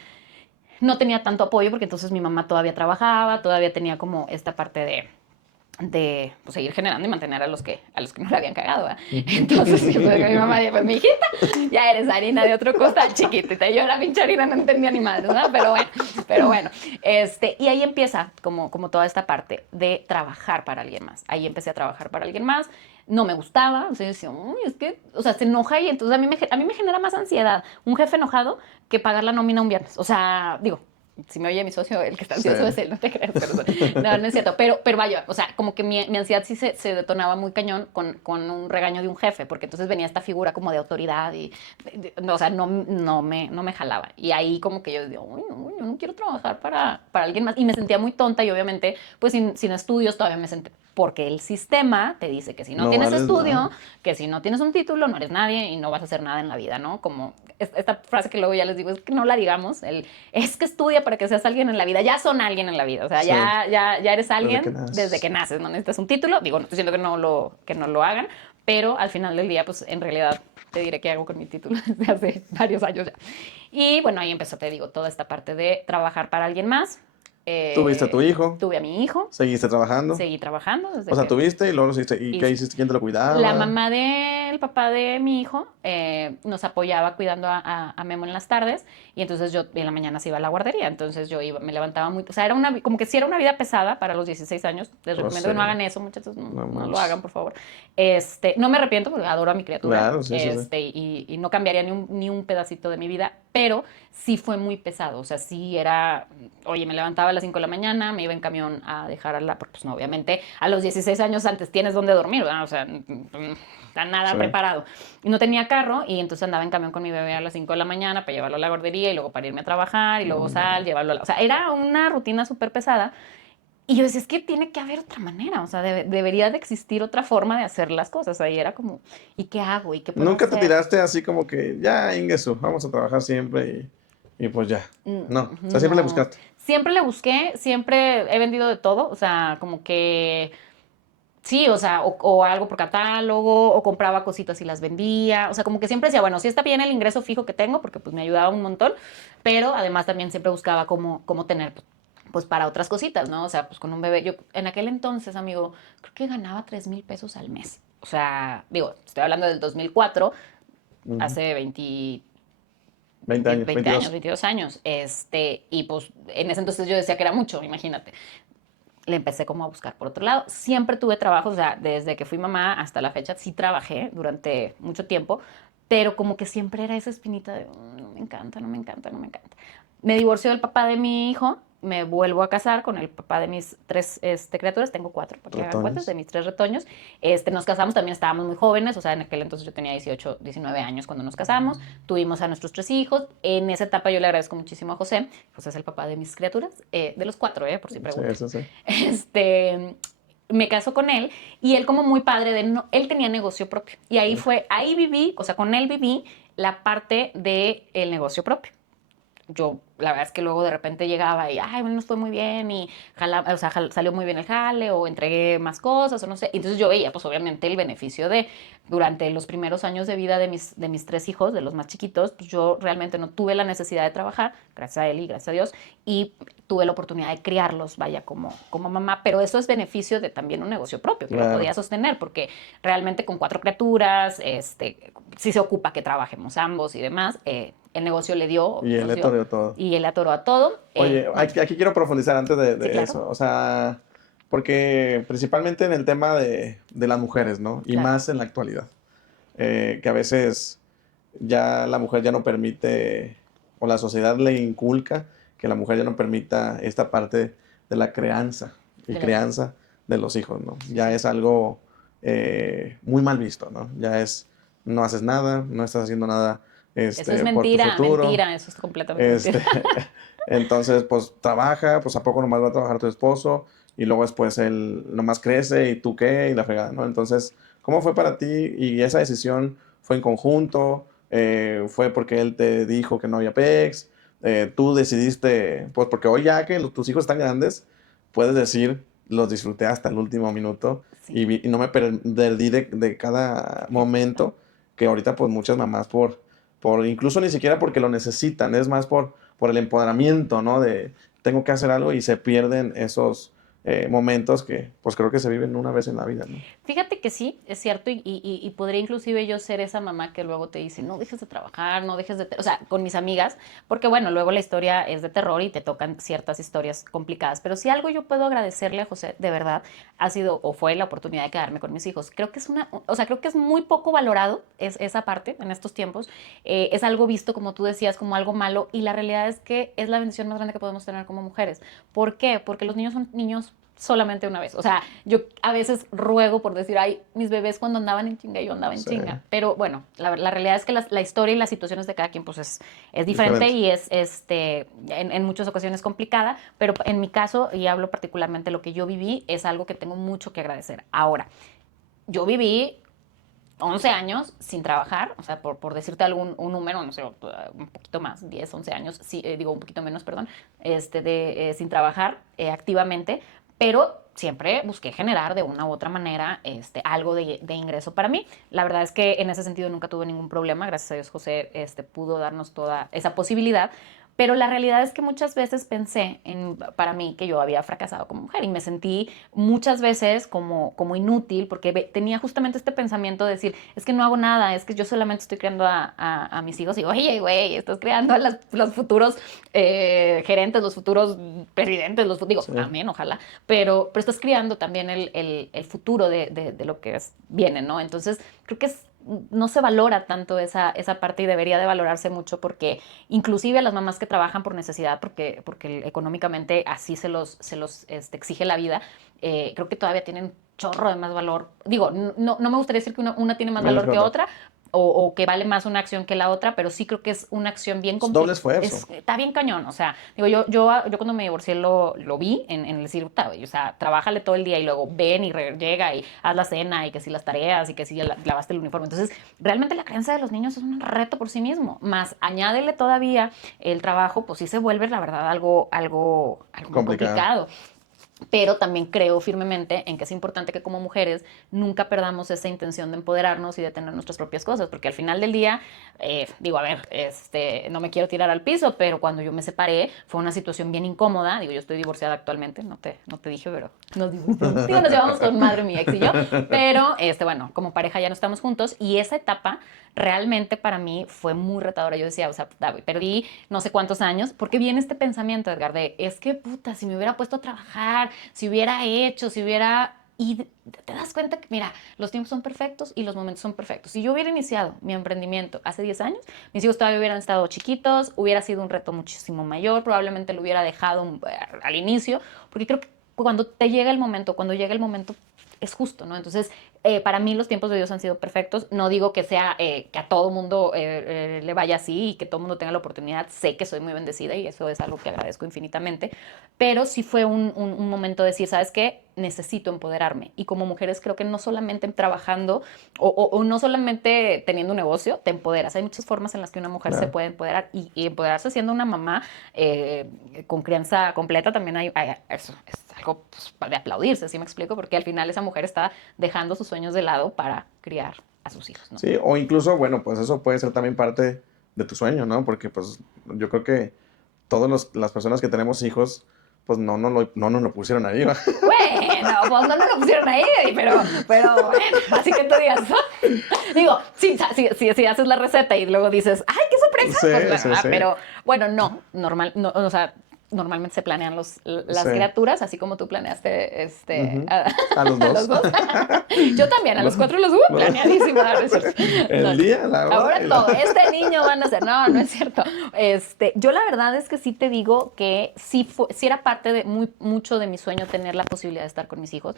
No tenía tanto apoyo porque entonces mi mamá todavía trabajaba, todavía tenía como esta parte de pues, seguir generando y mantener a los que no le habían cagado, ¿verdad? Entonces mi mamá dijo, pues mi hijita, ya eres harina de otro costal, chiquitita. Y yo la pinche harina no entendía ni madre, ¿verdad? Pero bueno. Y ahí empieza como toda esta parte de trabajar para alguien más. Ahí empecé a trabajar para alguien más. No me gustaba, o sea, yo decía, uy, es que, o sea, se enoja y entonces a mí me genera más ansiedad un jefe enojado que pagar la nómina un viernes. O sea, digo, si me oye mi socio, el que está ansioso Sí. es él, no te creas, pero no es cierto. Pero vaya, o sea, como que mi ansiedad sí se detonaba muy cañón con un regaño de un jefe, porque entonces venía esta figura como de autoridad y, o sea, no me jalaba. Y ahí como que yo digo, uy, no, yo no quiero trabajar para alguien más. Y me sentía muy tonta y obviamente, pues sin estudios todavía me senté. Porque el sistema te dice que si no No tienes vales estudio, nada. que si no tienes un título, no eres nadie y no vas a hacer nada en la vida, ¿no? Como esta frase que luego ya les digo, es que no la digamos, es que estudia para que seas alguien en la vida, ya son alguien en la vida, o sea, Sí. ya eres Desde alguien que naces. desde que naces, no necesitas un título, digo, no estoy diciendo que no lo hagan, pero al final del día, pues en realidad te diré qué hago con mi título desde hace varios años ya. Y bueno, ahí empezó, te digo, toda esta parte de trabajar para alguien más. ¿Tuviste a tu hijo? Tuve a mi hijo, ¿Seguiste trabajando? seguí trabajando desde O sea, que... tuviste y luego lo hiciste. ¿Y qué hiciste? ¿Quién te lo cuidaba? La mamá del papá de mi hijo nos apoyaba cuidando a Memo en las tardes y entonces yo en la mañana se iba a la guardería, entonces yo me levantaba muy, o sea, como que sí era una vida pesada para los 16 años, les recomiendo que no hagan eso, muchachos, no lo hagan, por favor. No me arrepiento porque adoro a mi criatura, Claro, sí, sí, y no cambiaría ni un pedacito de mi vida, pero sí fue muy pesado, o sea, sí era, oye, me levantaba a las 5 de la mañana, me iba en camión a dejar porque pues no, obviamente a los 16 años antes tienes donde dormir, ¿verdad? O sea, está nada Sí. preparado. Y no tenía carro y entonces andaba en camión con mi bebé a las 5 de la mañana para llevarlo a la guardería y luego para irme a trabajar y luego llevarlo o sea, era una rutina súper pesada. Y yo decía, es que tiene que haber otra manera, o sea, debería de existir otra forma de hacer las cosas. Ahí era como, ¿y qué hago? ¿Y qué puedo ¿Nunca hacer? te tiraste así como que, ya, Ingesu, vamos a trabajar siempre y pues ya? No, o sea, siempre le No. buscaste. Siempre le busqué, siempre he vendido de todo, o sea, como que sí, o sea, o algo por catálogo, o compraba cositas y las vendía, o sea, como que siempre decía, bueno, sí está bien el ingreso fijo que tengo, porque pues me ayudaba un montón, pero además también siempre buscaba cómo tener pues para otras cositas, ¿no? O sea, pues con un bebé. Yo en aquel entonces, amigo, creo que ganaba 3,000 pesos al mes. O sea, digo, estoy hablando del 2004, Ujú. hace 20, 20 años, 20 años, 22. 22 años. Y pues en ese entonces yo decía que era mucho, imagínate. Le empecé como a buscar por otro lado. Siempre tuve trabajo, o sea, desde que fui mamá hasta la fecha, sí trabajé durante mucho tiempo, pero como que siempre era esa espinita de, no me encanta, no me encanta, no me encanta. Me divorció del papá de mi hijo, me vuelvo a casar con el papá de mis tres criaturas, tengo cuatro, para que hagan cuentas, de Ratones. mis tres retoños. Nos casamos, también estábamos muy jóvenes, o sea, en aquel entonces yo tenía 18, 19 años cuando nos casamos, tuvimos a nuestros tres hijos. En esa etapa yo le agradezco muchísimo a José. José es el papá de mis criaturas, de los cuatro, por si Sí, preguntan. eso sí. este, Me caso con él y él como muy padre de no, él tenía negocio propio y ahí viví, o sea, con él viví la parte del negocio propio. Yo, la verdad es que luego de repente llegaba y, ay, bueno, no estoy muy bien y o sea, salió muy bien el jale o entregué más cosas o no sé. Entonces yo veía, pues obviamente el beneficio durante los primeros años de vida de mis tres hijos, de los más chiquitos, pues yo realmente no tuve la necesidad de trabajar, gracias a él y gracias a Dios, y tuve la oportunidad de criarlos, vaya, como mamá. Pero eso es beneficio de también un negocio propio, que lo Claro. podía sostener, porque realmente con cuatro criaturas, sí se ocupa que trabajemos ambos y demás. El negocio Y él nos le dio, toreó todo. y él atoró a todo. Oye, Mande. aquí quiero profundizar antes Sí, de claro, eso. O sea, porque principalmente en el tema de las mujeres, ¿no? Y claro. más en la actualidad. Que a veces ya la mujer ya no permite, o la sociedad le inculca que la mujer ya no permita esta parte de la crianza y De la- crianza de los hijos, ¿no? sí, Ya sí. es algo muy mal visto, ¿no? Ya es, no haces nada, no estás haciendo nada Eso es por tu mentira, futuro. mentira, eso es completamente mentira. Este, entonces, pues trabaja, pues a poco nomás va a trabajar tu esposo y luego después él nomás crece y tú qué y la fregada, ¿no? Entonces, ¿cómo fue para ti? ¿Y esa decisión fue en conjunto? ¿Fue porque él te dijo que no había PEX? ¿Tú decidiste, pues porque hoy ya que tus hijos están grandes, puedes decir, los disfruté hasta el último minuto Sí, y no me perdí de cada exacto. momento, que ahorita pues muchas mamás por incluso ni siquiera porque lo necesitan, es más por el empoderamiento, ¿no? De tengo que hacer algo y se pierden esos momentos que pues creo que se viven una vez en la vida, ¿no? Fíjate que sí, es cierto, y podría inclusive yo ser esa mamá que luego te dice, no dejes de trabajar, no dejes de... O sea, con mis amigas, porque bueno, luego la historia es de terror y te tocan ciertas historias complicadas, pero si algo yo puedo agradecerle a José, de verdad, ha sido o fue la oportunidad de quedarme con mis hijos. Creo que o sea, creo que es muy poco valorado esa parte en estos tiempos. Es algo visto, como tú decías, como algo malo, y la realidad es que es la bendición más grande que podemos tener como mujeres. ¿Por qué? Porque los niños son niños solamente una vez. O sea, yo a veces ruego por decir, ay, mis bebés cuando andaban en chinga, yo andaba en Sí, chinga. Pero bueno, la realidad es que la historia y las situaciones de cada quien pues es diferente diferente. y es en muchas ocasiones complicada, pero en mi caso, y hablo particularmente de lo que yo viví, es algo que tengo mucho que agradecer. Ahora, yo viví 11 años sin trabajar, o sea, por decirte un número, no sé, un poquito más, 10, 11 años, sí, digo un poquito menos, perdón, sin trabajar activamente, pero siempre busqué generar de una u otra manera algo de ingreso para mí. La verdad es que en ese sentido nunca tuve ningún problema, gracias a Dios José pudo darnos toda esa posibilidad, pero la realidad es que muchas veces pensé para mí que yo había fracasado como mujer y me sentí muchas veces como inútil porque tenía justamente este pensamiento de decir, es que no hago nada, es que yo solamente estoy creando a mis hijos y oye, güey, estás creando a los futuros gerentes, los futuros presidentes, digo, Sí. amén, ojalá, pero estás creando también el futuro de lo que viene, ¿no? Entonces, creo que no se valora tanto esa parte y debería de valorarse mucho porque inclusive a las mamás que trabajan por necesidad, porque económicamente así se los exige la vida, creo que todavía tienen chorro de más valor. Digo, no me gustaría decir que una tiene más Menos valor que que otra. otra o que vale más una acción que la otra, pero sí creo que es una acción bien Es doble complicada. esfuerzo. Está bien cañón, o sea, digo, yo cuando me divorcié lo vi en el decir, o sea, trabájale todo el día y luego ven y llega y haz la cena y que si las tareas y que si lavaste el uniforme. Entonces, realmente la crianza de los niños es un reto por sí mismo, más añádele todavía el trabajo, pues sí se vuelve, la verdad, algo Complicado. complicado. Pero también creo firmemente en que es importante que como mujeres nunca perdamos esa intención de empoderarnos y de tener nuestras propias cosas, porque al final del día, digo, a ver, no me quiero tirar al piso, pero cuando yo me separé fue una situación bien incómoda. Digo, yo estoy divorciada actualmente, no te dije, pero nos divorciamos. Digo, nos llevamos con madre, mi ex y yo, pero bueno, como pareja ya no estamos juntos y esa etapa realmente para mí fue muy retadora. Yo decía, o sea, perdí no sé cuántos años, porque viene este pensamiento, Edgar, de es que puta, si me hubiera puesto a trabajar, si hubiera hecho, si hubiera... Y te das cuenta que, mira, los tiempos son perfectos y los momentos son perfectos. Si yo hubiera iniciado mi emprendimiento hace 10 años, mis hijos todavía hubieran estado chiquitos, hubiera sido un reto muchísimo mayor, probablemente lo hubiera dejado al inicio, porque creo que cuando llega el momento, es justo, ¿no? Entonces, para mí los tiempos de Dios han sido perfectos. No digo que sea que a todo mundo le vaya así y que todo mundo tenga la oportunidad. Sé que soy muy bendecida y eso es algo que agradezco infinitamente. Pero sí fue un momento de decir, ¿sabes qué? Necesito empoderarme. Y como mujeres creo que no solamente trabajando o no solamente teniendo un negocio, te empoderas. Hay muchas formas en las que una mujer se puede empoderar y empoderarse siendo una mamá con crianza completa también eso es algo pues, de aplaudirse, ¿sí me explico? Porque al final esa mujer está dejando sus sueños de lado para criar a sus hijos, ¿no? Sí, o incluso, bueno, pues eso puede ser también parte de tu sueño, ¿no? Porque pues yo creo que todas las personas que tenemos hijos, pues no nos lo pusieron ahí, ¿va? Bueno, pues no nos lo pusieron ahí, pero bueno, así que tú digas, digo, si haces la receta y luego dices, ¡ay, qué sorpresa! Sí, Pues, sí, sí. pero bueno, no, o sea, normalmente se planean las Sí. criaturas, así como tú planeaste Ujú. a, A los a dos. los dos. Yo también, a los 4 los hubo planeadísima. ¿No es cierto? El día, la hora Ahora y la- todo, este niño van a ser, no es cierto. Yo la verdad es que sí te digo que sí era parte de mucho de mi sueño tener la posibilidad de estar con mis hijos.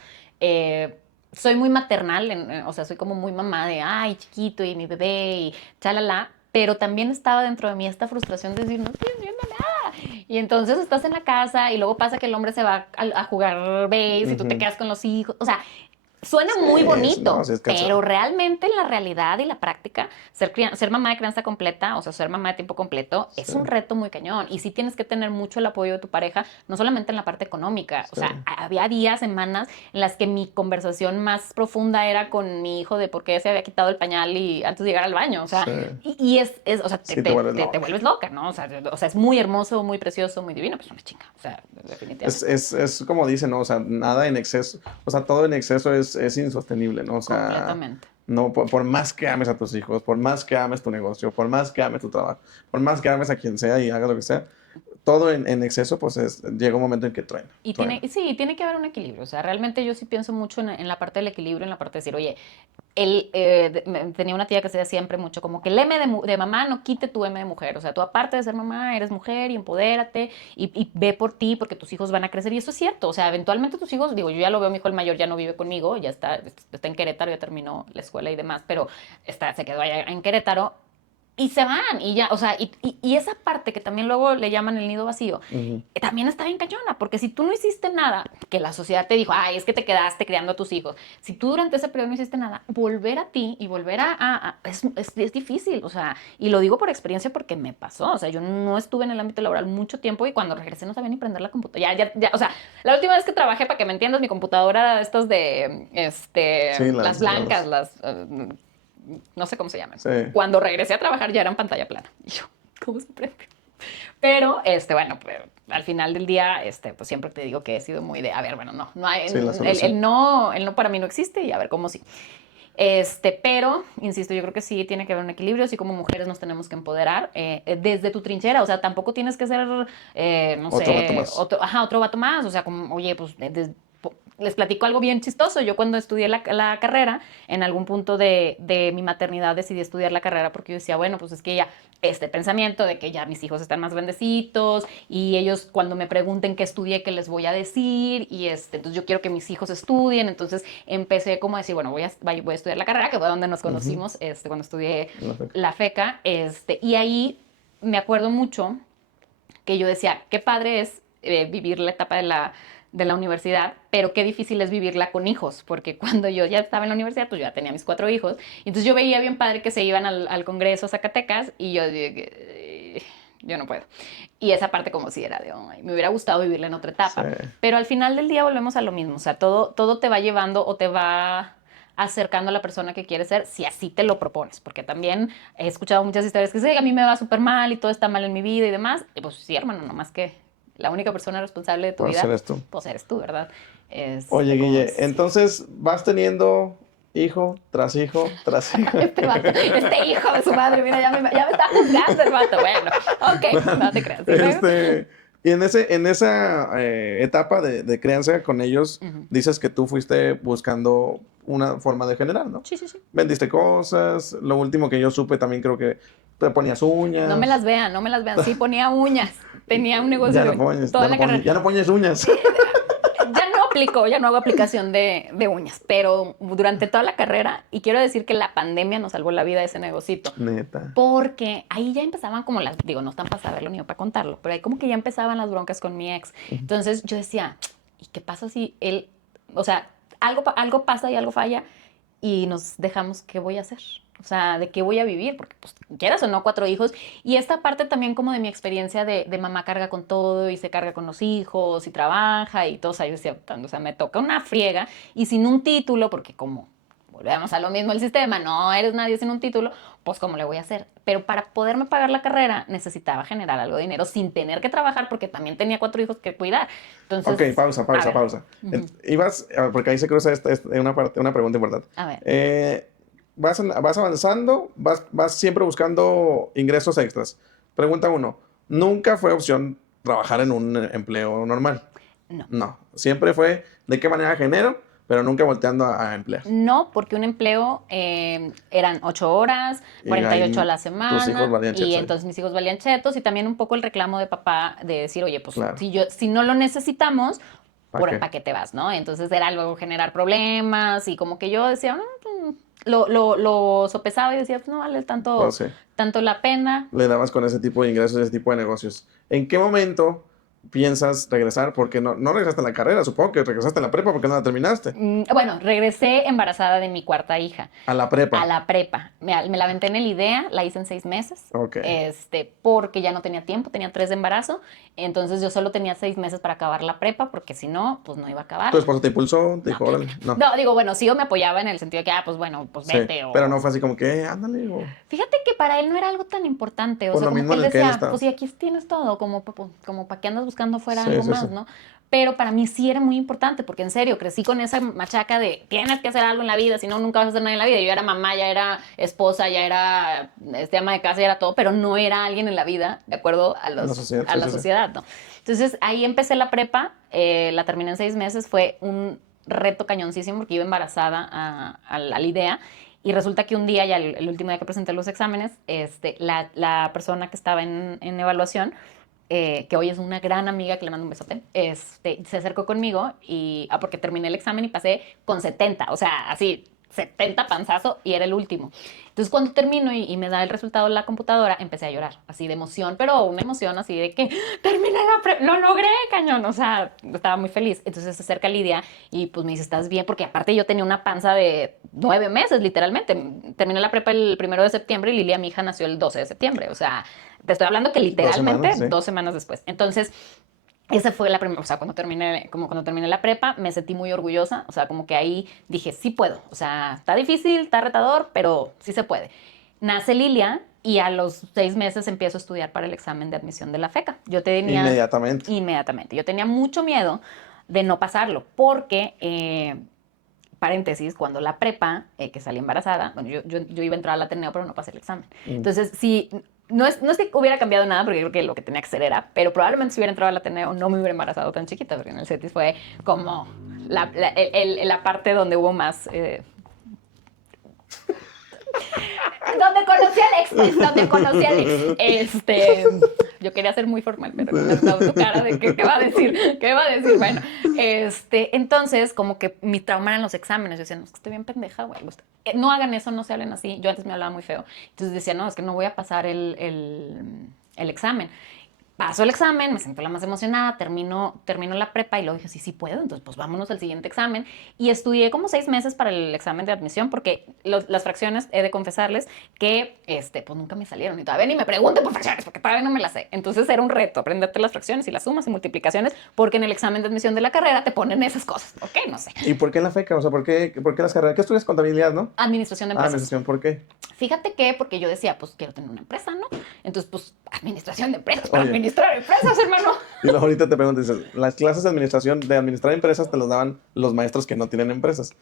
Soy muy maternal, o sea, soy como muy mamá de, ay, chiquito y mi bebé y chalala, pero también estaba dentro de mí esta frustración de decir, no estoy haciendo nada. Y entonces estás en la casa y luego pasa que el hombre se va a jugar base y tú te Ujú. quedas con los hijos. O sea, suena Sí, muy no, bonito, sí es pero cansado. realmente en la realidad y la práctica, ser mamá de crianza completa, o sea, ser mamá de tiempo completo, es Sí, un reto muy cañón. Y sí tienes que tener mucho el apoyo de tu pareja, no solamente en la parte económica. O sí. sea, había días, semanas en las que mi conversación más profunda era con mi hijo de por qué se había quitado el pañal y antes de llegar al baño. O sea, Sí. y o sea, Sí, te vuelves te loca. vuelves loca, ¿no? O sea, es muy hermoso, muy precioso, muy divino, pues una chinga. O sea, definitivamente. Es como dicen, ¿no? O sea, nada en exceso, o sea, todo en exceso es insostenible, ¿no? O sea, Completamente. no, por más que ames a tus hijos, por más que ames tu negocio, por más que ames tu trabajo, por más que ames a quien sea y hagas lo que sea, todo en exceso, pues llega un momento en que truena, truena. Sí, tiene que haber un equilibrio. O sea, realmente yo sí pienso mucho en la parte del equilibrio, en la parte de decir, oye, tenía una tía que se decía siempre mucho, como que el M de mamá no quite tu M de mujer. O sea, tú aparte de ser mamá, eres mujer y empodérate y ve por ti porque tus hijos van a crecer. Y eso es cierto. O sea, eventualmente tus hijos, digo, yo ya lo veo, mi hijo el mayor ya no vive conmigo, ya está en Querétaro, ya terminó la escuela y demás, pero se quedó allá en Querétaro. Y se van, y ya, o sea, y esa parte que también luego le llaman el nido vacío, Ujú. también está bien cañona, porque si tú no hiciste nada, que la sociedad te dijo, ay, es que te quedaste criando a tus hijos, si tú durante ese periodo no hiciste nada, volver a ti y volver es difícil, o sea, y lo digo por experiencia porque me pasó, o sea, yo no estuve en el ámbito laboral mucho tiempo y cuando regresé no sabía ni prender la computadora, ya, o sea, la última vez que trabajé, para que me entiendas, mi computadora, estas de, Sí, las blancas, no sé cómo se llaman. sí. Cuando regresé a trabajar ya eran pantalla plana. Y yo, ¿cómo se prende? Pero, bueno, pues, al final del día, pues siempre te digo que he sido muy de, a ver, bueno, no hay, Sí, la solución. el no para mí no existe y a ver cómo sí. Pero, insisto, yo creo que sí tiene que haber un equilibrio, así como mujeres nos tenemos que empoderar desde tu trinchera, o sea, tampoco tienes que ser, no Otro sé, vato más. otro vato más, o sea, como, oye, pues les platico algo bien chistoso. Yo cuando estudié la carrera, en algún punto de mi maternidad decidí estudiar la carrera porque yo decía, bueno, pues es que ya este pensamiento de que ya mis hijos están más grandecitos y ellos cuando me pregunten qué estudié, qué les voy a decir y entonces yo quiero que mis hijos estudien. Entonces empecé como a decir, bueno, voy a estudiar la carrera, que fue donde nos conocimos cuando estudié La feca. la FECA. Y ahí me acuerdo mucho que yo decía, qué padre es vivir la etapa de la universidad, pero qué difícil es vivirla con hijos, porque cuando yo ya estaba en la universidad, pues yo ya tenía mis 4 hijos, y entonces yo veía bien padre que se iban al Congreso a Zacatecas, y yo yo no puedo. Y esa parte como si era de, "Ay, me hubiera gustado vivirla en otra etapa". Sí. Pero al final del día volvemos a lo mismo, o sea, todo te va llevando o te va acercando a la persona que quieres ser si así te lo propones, porque también he escuchado muchas historias que dicen, a mí me va súper mal y todo está mal en mi vida y demás, y pues sí, hermano, nomás que la única persona responsable de tu Pues vida, eres tú. pues eres tú, ¿verdad? Oye, Como Guille, entonces vas teniendo hijo tras hijo tras hijo. este vato, este hijo de su madre, mira, ya me está juzgando el vato. Bueno, ok, no te creas. ¿Y luego? Y en esa etapa de crianza con ellos, Ujú. dices que tú fuiste buscando una forma de generar, ¿no? Sí, sí, sí. Vendiste cosas. Lo último que yo supe también creo que te ponías uñas. No me las vean, no me las vean. Sí, ponía uñas. Tenía un negocio Ya de no pones, toda la carrera. ya no pones uñas. Ya no aplico, ya no hago aplicación de uñas, pero durante toda la carrera, y quiero decir que la pandemia nos salvó la vida de ese negocito, Neta. porque ahí ya empezaban como las, digo, no están para saberlo ni yo para contarlo, pero ahí como que ya empezaban las broncas con mi ex. Entonces yo decía, ¿y qué pasa si él, o sea, algo pasa y algo falla y nos dejamos? ¿Qué voy a hacer? O sea, ¿de qué voy a vivir? Porque, pues, quieras o no, 4 hijos. Y esta parte también como de mi experiencia de mamá carga con todo y se carga con los hijos y trabaja y todo. O sea, yo decía, o sea, me toca una friega y sin un título, porque como volvemos a lo mismo el sistema, no eres nadie sin un título, pues ¿cómo le voy a hacer? Pero para poderme pagar la carrera necesitaba generar algo de dinero sin tener que trabajar porque también tenía 4 hijos que cuidar. Entonces, Ok, pausa. a ver, Ibas, porque ahí se cruza una pregunta importante. a ver. Vas avanzando, vas siempre buscando ingresos extras. Pregunta 1. ¿Nunca fue opción trabajar en un empleo normal? No. No. Siempre fue de qué manera genero, pero nunca volteando a emplear. No, porque un empleo eran 8 horas, Y 48 a ahí la tus hijos semana, valían y chetos ahí. entonces mis hijos valían chetos, y también un poco el reclamo de papá de decir, oye, pues Claro. si no lo necesitamos, ¿Para qué? ¿para qué te vas, no? Entonces era luego generar problemas, y como que yo decía, lo sopesaba y decía, pues no vale Pues sí. tanto la pena. Le dabas con ese tipo de ingresos, ese tipo de negocios. ¿En qué momento piensas regresar? Porque no regresaste a la carrera, supongo que regresaste a la prepa porque no la terminaste. Bueno, regresé embarazada de mi 4ª hija. A la prepa. A la prepa. Me la aventé en el IDEA, la hice en 6 meses. Ok. Porque ya no tenía tiempo, tenía 3 de embarazo. Entonces yo solo tenía 6 meses para acabar la prepa, porque si no, pues no iba a acabar. ¿Tu esposo te impulsó? Te dijo, órale. No. No, digo, bueno, sí, yo me apoyaba en el sentido de que, pues bueno, pues Sí, vete. pero no fue así como que, ándale. Fíjate que para él no era algo tan importante. O Por sea, lo como mismo que él en el que él decía, estaba. pues si aquí tienes todo, como para qué andas buscando fuera Sí, algo sí, más, sí. ¿no? Pero para mí sí era muy importante, porque en serio, crecí con esa machaca de tienes que hacer algo en la vida, si no, nunca vas a hacer nada en la vida. Yo era mamá, ya era esposa, ya era ama de casa, ya era todo, pero no era alguien en la vida, de acuerdo a la sociedad, a sí, la sí, sí. sociedad, ¿no? Entonces ahí empecé la prepa, la terminé en 6 meses, fue un reto cañoncísimo porque iba embarazada a la IDEA. Y resulta que un día, ya el último día que presenté los exámenes, la persona que estaba en evaluación, que hoy es una gran amiga, que le mando un besote, se acercó conmigo porque terminé el examen y pasé con 70, o sea, así, 70 panzazo, y era el último. Entonces cuando termino y me da el resultado en la computadora, empecé a llorar, así de emoción, pero una emoción así de que terminé lo logré, cañón, o sea, estaba muy feliz. Entonces se acerca Lidia y pues me dice, ¿estás bien? Porque aparte yo tenía una panza de 9 meses, literalmente. Terminé la prepa el 1 de septiembre y Lilia, mi hija, nació el 12 de septiembre, o sea, te estoy hablando que literalmente 2 semanas, sí. 2 semanas después. Entonces, esa fue la primera, o sea, cuando terminé la prepa, me sentí muy orgullosa, o sea, como que ahí dije, sí puedo, o sea, está difícil, está retador, pero sí se puede. Nace Lilia y a los 6 meses empiezo a estudiar para el examen de admisión de la FECA. Yo tenía... Inmediatamente. Inmediatamente. Yo tenía mucho miedo de no pasarlo, porque... paréntesis, cuando la prepa, que salí embarazada, bueno, yo iba a entrar al Ateneo, pero no pasé el examen. Entonces, sí, no es que hubiera cambiado nada, porque creo que lo que tenía que hacer era, pero probablemente si hubiera entrado al Ateneo no me hubiera embarazado tan chiquita, porque en el CETIS fue como la parte donde hubo más... donde conocí a Alex, pues, donde conocí a Alex. Yo quería ser muy formal, pero no me estaba tu cara de qué va a decir, qué va a decir. Bueno, entonces, como que mi trauma eran los exámenes. Yo decía, no, es que estoy bien pendeja, güey. No hagan eso, no se hablen así. Yo antes me hablaba muy feo. Entonces decía, no, es que no voy a pasar el examen. paso el examen, me siento la más emocionada, termino la prepa y luego dije, sí, sí puedo, entonces pues vámonos al siguiente examen. Y estudié como 6 meses para el examen de admisión porque las fracciones, he de confesarles que pues nunca me salieron y todavía ni me pregunten por fracciones porque todavía no me las sé. Entonces era un reto aprenderte las fracciones y las sumas y multiplicaciones porque en el examen de admisión de la carrera te ponen esas cosas, ¿ok? No sé. ¿Y por qué la FECA? O sea, ¿por qué las carreras? ¿Qué estudias? Contabilidad, ¿no? Administración de Ah, empresas. administración, ¿por qué? Fíjate que, porque yo decía, pues quiero tener una empresa, ¿no? Entonces, pues, administración de empresas, para Oye. administrar empresas, hermano. Y luego ahorita te pregunto, dices, las clases de administración, de administrar empresas te los daban los maestros que no tienen empresas.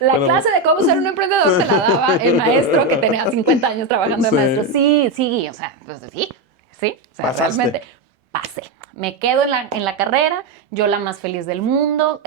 La Bueno, clase de cómo ser un emprendedor te la daba el maestro que tenía 50 años trabajando de Sí. maestro. Sí, sí, o sea, pues sí, o sea, Pasaste. realmente pasé. Me quedo en la carrera, yo la más feliz del mundo,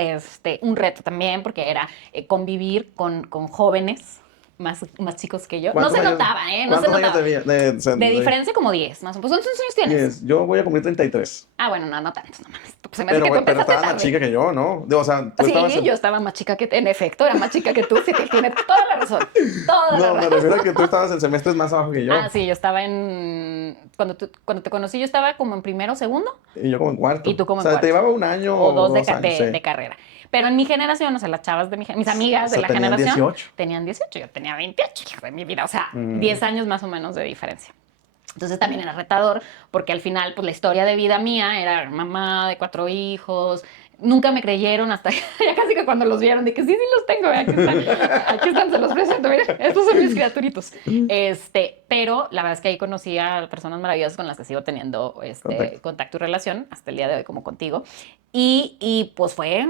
un reto también porque era convivir con jóvenes más chicos que yo. No ¿Cuántos se años- notaba, ¿eh? No se ¿Cuántos años notaba. De diferencia como 10, más o menos. ¿Cuántos años tienes? 10. Yo voy a cumplir 33. Ah, bueno, no tanto, no mames. Pues se me hace que tú Pero empezaste estabas más tarde. chica que yo, ¿no? O sea, tú Sí, estabas en... yo estaba más chica que... En efecto, era más chica que tú, sí, que tiene toda la razón. Toda la No, me razón. refiero a que tú estabas en semestres más abajo que yo. Ah, sí, yo estaba en... Cuando te conocí, yo estaba como en primero o segundo, Y yo como en cuarto. y tú como en O sea, cuarto. te llevaba un año o dos dos años, sí. de carrera. Pero en mi generación, o sea, las chavas de mis amigas O sea, de la tenían generación 18. tenían 18, yo tenía 28, hija de mi vida, o sea, 10 años más o menos de diferencia. Entonces también era retador, porque al final, pues la historia de vida mía era mamá de 4 hijos. Nunca me creyeron hasta ya casi que cuando los vieron, de que sí, sí los tengo, aquí están, se los presento, miren, estos son mis criaturitos. Pero la verdad es que ahí conocí a personas maravillosas con las que sigo teniendo contacto y relación hasta el día de hoy, como contigo. Y pues fue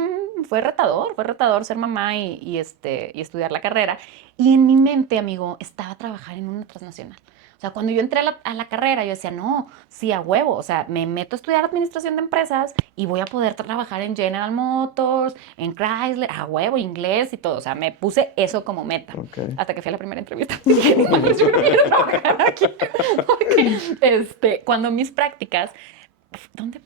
retador ser mamá y estudiar la carrera. Y en mi mente, amigo, estaba trabajar en una transnacional. O sea, cuando yo entré a la carrera, yo decía, no, sí, a huevo. O sea, me meto a estudiar administración de empresas y voy a poder trabajar en General Motors, en Chrysler, a huevo, inglés y todo. O sea, me puse eso como meta. Ok. Hasta que fui a la primera entrevista. Dije, "Ni madres, yo no quiero trabajar aquí". Porque cuando mis prácticas, ¿dónde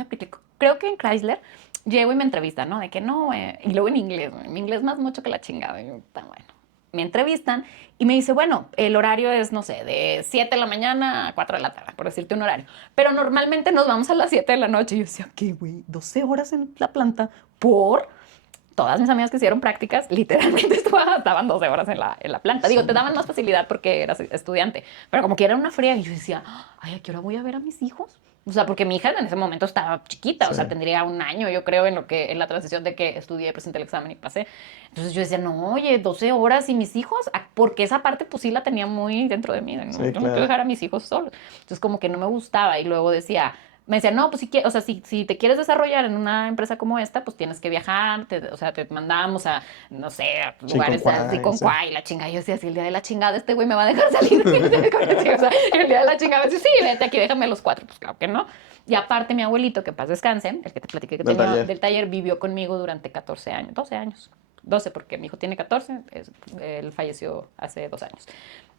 apliqué? Creo que en Chrysler llego y me entrevistan, ¿no? De que no, y luego en inglés, mi inglés más mucho que la chingada. Y yo, tan bueno. Me entrevistan y me dice, bueno, el horario es, no sé, de 7 de la mañana a 4 de la tarde, por decirte un horario. Pero normalmente nos vamos a las 7 de la noche. Y yo decía, ¿qué, güey? 12 horas en la planta por... Todas mis amigas que hicieron prácticas, literalmente estaban 12 horas en la planta. Digo, te daban más facilidad porque eras estudiante, pero como que era una fría y yo decía, ay, ¿a qué hora voy a ver a mis hijos? O sea, porque mi hija en ese momento estaba chiquita, o sea, tendría un año, yo creo, en la transición de que estudié, presenté el examen y pasé. Entonces yo decía, no, oye, 12 horas y mis hijos, porque esa parte pues sí la tenía muy dentro de mí, ¿no? Sí, Yo no claro. quiero dejar a mis hijos solos. Entonces como que no me gustaba y luego decía... Me decían, no, pues o sea, si te quieres desarrollar en una empresa como esta, pues tienes que viajar, o sea, te mandamos a, no sé, a lugares así con cuay, la chingada. Yo decía, si el día de la chingada este güey me va a dejar salir. O sea, el día de la chingada, sí, vete aquí, déjame los 4. Pues claro que no. Y aparte, mi abuelito, que paz descanse, el que te platiqué que tenía del taller, vivió conmigo durante 14 años, 12 años. 12, porque mi hijo tiene 14, él falleció hace 2 años.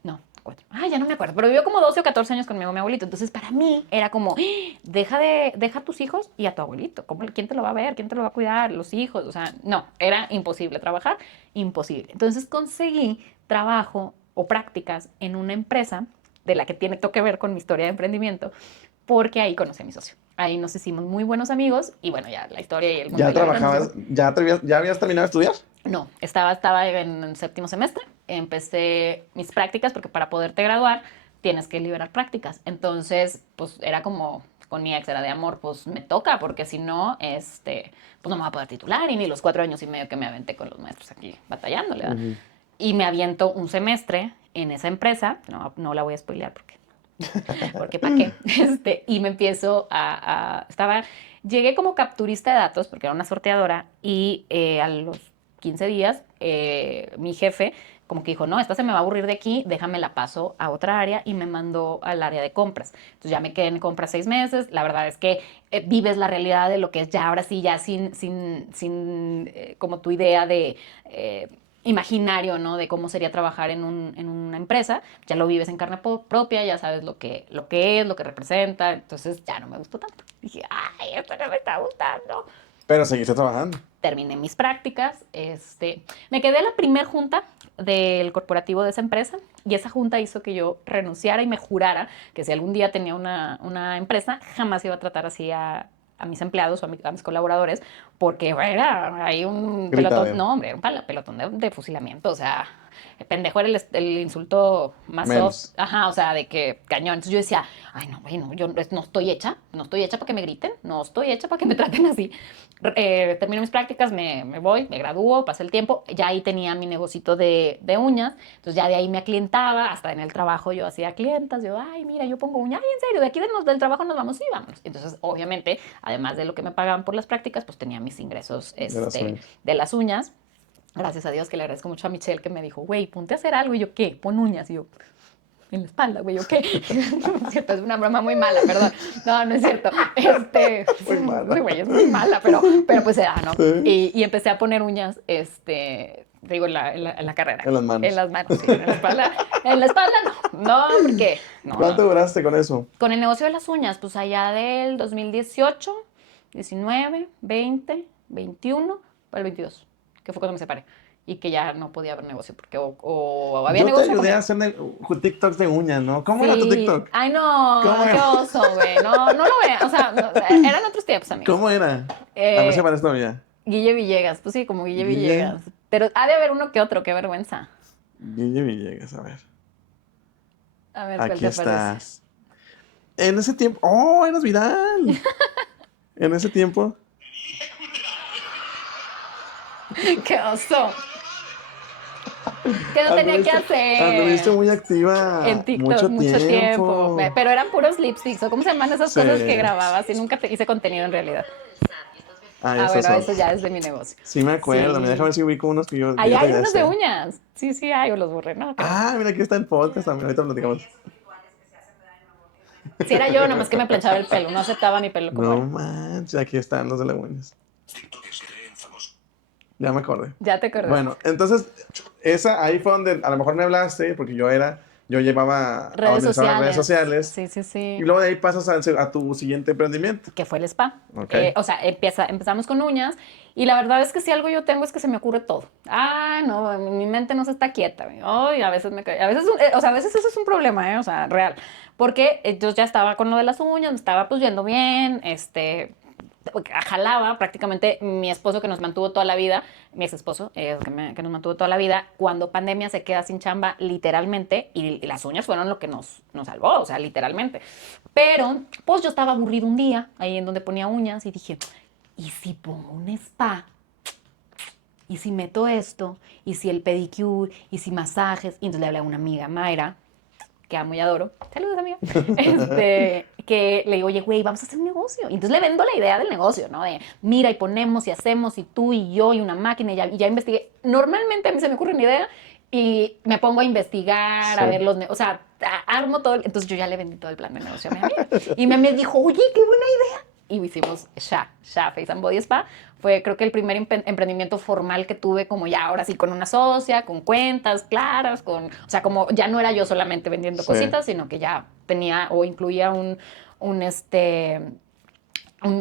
No, 4. Ya no me acuerdo, pero vivió como 12 o 14 años conmigo mi abuelito. Entonces, para mí era como, deja a tus hijos y a tu abuelito. ¿Quién te lo va a ver? ¿Quién te lo va a cuidar? Los hijos. O sea, no, era imposible trabajar, imposible. Entonces, conseguí trabajo o prácticas en una empresa de la que tiene todo que ver con mi historia de emprendimiento, porque ahí conocí a mi socio. Ahí nos hicimos muy buenos amigos y bueno, ya la historia y el mundo. ¿Ya de la vida trabajabas? ¿Ya habías terminado de estudiar? No, estaba en el 7º semestre, empecé mis prácticas porque para poderte graduar tienes que liberar prácticas. Entonces, pues era como con mi ex, era de amor, pues me toca porque si no, pues no me voy a poder titular y ni los 4 años y medio que me aventé con los maestros aquí batallándole. ¿Verdad? Y me aviento un semestre en esa empresa, no la voy a spoilear porque ¿para qué? Y me empiezo llegué como capturista de datos porque era una sorteadora y a los 15 días mi jefe como que dijo, no, esta se me va a aburrir de aquí, déjame la paso a otra área y me mandó al área de compras. Entonces ya me quedé en compras 6 meses. La verdad es que vives la realidad de lo que es ya ahora sí, ya sin como tu idea de... imaginario, ¿no? De cómo sería trabajar en una empresa. Ya lo vives en carne propia, ya sabes lo que es, lo que representa. Entonces ya no me gustó tanto. Dije, ay, esto no me está gustando. Pero seguiste trabajando. Terminé mis prácticas. Me quedé en la primer junta del corporativo de esa empresa y esa junta hizo que yo renunciara y me jurara que si algún día tenía una empresa, jamás iba a tratar así a mis empleados o a mis colaboradores, porque era ahí un pelotón, Gritadero. no, hombre, era un pelotón de fusilamiento, o sea, pendejo era el insulto más soft, Menos. ajá, o sea, de que cañón. Entonces yo decía, ay, no, güey, no, yo no estoy hecha para que me griten, no estoy hecha para que me traten así. Termino mis prácticas, me voy, me gradúo, pasa el tiempo, ya ahí tenía mi negocito de uñas, entonces ya de ahí me aclientaba, hasta en el trabajo yo hacía clientas, yo, ay, mira, yo pongo uñas, ay, en serio, de aquí del trabajo nos vamos y vamos. Entonces, obviamente, además de lo que me pagaban por las prácticas, pues tenía mis ingresos De las uñas. de las uñas. Gracias a Dios que le agradezco mucho a Michelle que me dijo, güey, ponte a hacer algo. Y yo, ¿qué? Pon uñas. Y yo, en la espalda, güey, ¿yo qué? No es cierto, es una broma muy mala, perdón. No, no es cierto. Muy mala. Sí, güey, es muy mala, pero pues era, ¿no? Sí. Y empecé a poner uñas, digo, en la carrera. En las manos. En las manos, sí. En la espalda. En la espalda, no. No, porque. No, ¿Cuánto no. duraste con eso? Con el negocio de las uñas, pues allá del 2018, 19, 20, 21, para el 22, que fue cuando me separé. Y que ya no podía haber negocio, porque o había Yo te negocio o ayudé a comía. hacer TikToks de uñas, ¿no? ¿Cómo era tu TikTok? Ay, no, ¿Cómo qué era? oso, güey. No, no lo vean. O sea, eran otros tiempos, amigos. ¿Cómo era? A ver si Eh, aparece todavía. Guille Villegas, pues sí, como Guille Guille. Villegas. Pero ha de haber uno que otro, qué vergüenza. Guille Villegas, a ver. A ver, ¿cuál Aquí te parece? estás. En ese tiempo. ¡Oh, eras viral! En ese tiempo. ¡Qué oso! ¿Qué no tenía que Anduviste hacer? muy activa En TikTok, mucho mucho tiempo. tiempo. Pero eran puros lipsticks, o cómo se llaman esas Sí. cosas que grababas y nunca hice contenido en realidad. Ah, Ah, esos bueno, son. eso ya es de mi negocio. Sí me acuerdo. Sí. Me deja ver si ubico unos que yo Ahí ya hay te unos de sé. uñas. Sí, sí, hay, o los borré, no, creo. Ah, mira, aquí está el podcast también. Ahorita platicamos. Sí era yo, nomás que me planchaba el pelo, no aceptaba mi pelo como No era. manches, aquí están los de las uñas. Ya me acordé. Ya te acordé. Bueno, entonces, ahí fue donde a lo mejor me hablaste, porque yo llevaba a Redes organizar las redes sociales. sociales. Sí, sí, sí. Y luego de ahí pasas a tu siguiente emprendimiento. Que fue el spa. Ok. O sea, empezamos con uñas y la verdad es que si algo yo tengo es que se me ocurre todo. Ah, no, mi mente no se está quieta. Ay, a veces o sea, a veces eso es un problema, o sea, real. Porque yo ya estaba con lo de las uñas, me estaba pues yendo bien, jalaba prácticamente mi esposo que nos mantuvo toda la vida, mi ex esposo que nos mantuvo toda la vida, cuando pandemia se queda sin chamba literalmente y las uñas fueron lo que nos salvó, o sea, literalmente. Pero pues yo estaba aburrido un día ahí en donde ponía uñas y dije, ¿y si pongo un spa? ¿Y si meto esto? ¿Y si el pedicure? ¿Y si masajes? Y entonces le hablé a una amiga, Mayra, que amo y adoro, saludos amiga, que le digo, oye, güey, vamos a hacer un negocio. Y entonces le vendo la idea del negocio, ¿no? De, mira, y ponemos, y hacemos, y tú, y yo, y una máquina, y ya investigué. Normalmente a mí se me ocurre una idea y me pongo a investigar, Sí. a ver o sea, armo todo. Entonces yo ya le vendí todo el plan de negocio a mi amiga. Y mi amiga dijo, oye, qué buena idea. Y hicimos Face and Body Spa. Fue creo que el primer emprendimiento formal que tuve como ya ahora sí con una socia, con cuentas claras, o sea, como ya no era yo solamente vendiendo Sí. cositas, sino que ya tenía o incluía un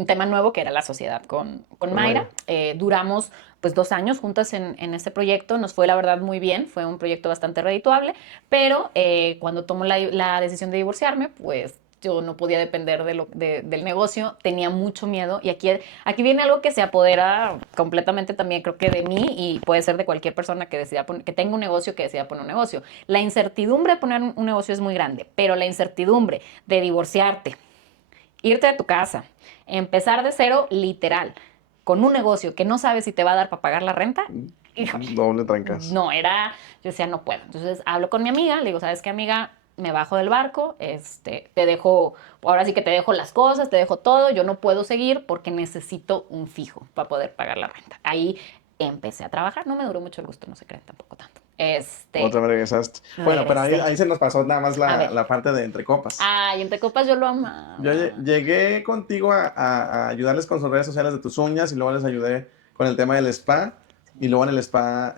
tema nuevo que era la sociedad con Mayra. Duramos pues 2 años juntas en este proyecto, nos fue la verdad muy bien, fue un proyecto bastante redituable, pero cuando tomo la decisión de divorciarme, pues yo no podía depender del negocio, tenía mucho miedo y aquí viene algo que se apodera completamente también creo que de mí y puede ser de cualquier persona que que tenga un negocio, que decida poner un negocio. La incertidumbre de poner un negocio es muy grande, pero la incertidumbre de divorciarte, irte de tu casa, empezar de cero literal, con un negocio que no sabes si te va a dar para pagar la renta, híjole, Doble trancas. no, yo decía, no puedo. Entonces hablo con mi amiga, le digo, ¿sabes qué, amiga? Me bajo del barco, te dejo, ahora sí que te dejo las cosas, te dejo todo, yo no puedo seguir porque necesito un fijo para poder pagar la renta. Ahí empecé a trabajar, no me duró mucho el gusto, no se creen tampoco tanto. Otra vez regresaste. Bueno, pero regresé. ahí se nos pasó nada más A ver. la parte de entre copas. Ay, entre copas yo lo amaba. Yo llegué contigo a ayudarles con sus redes sociales de tus uñas y luego les ayudé con el tema del spa. Y luego en el spa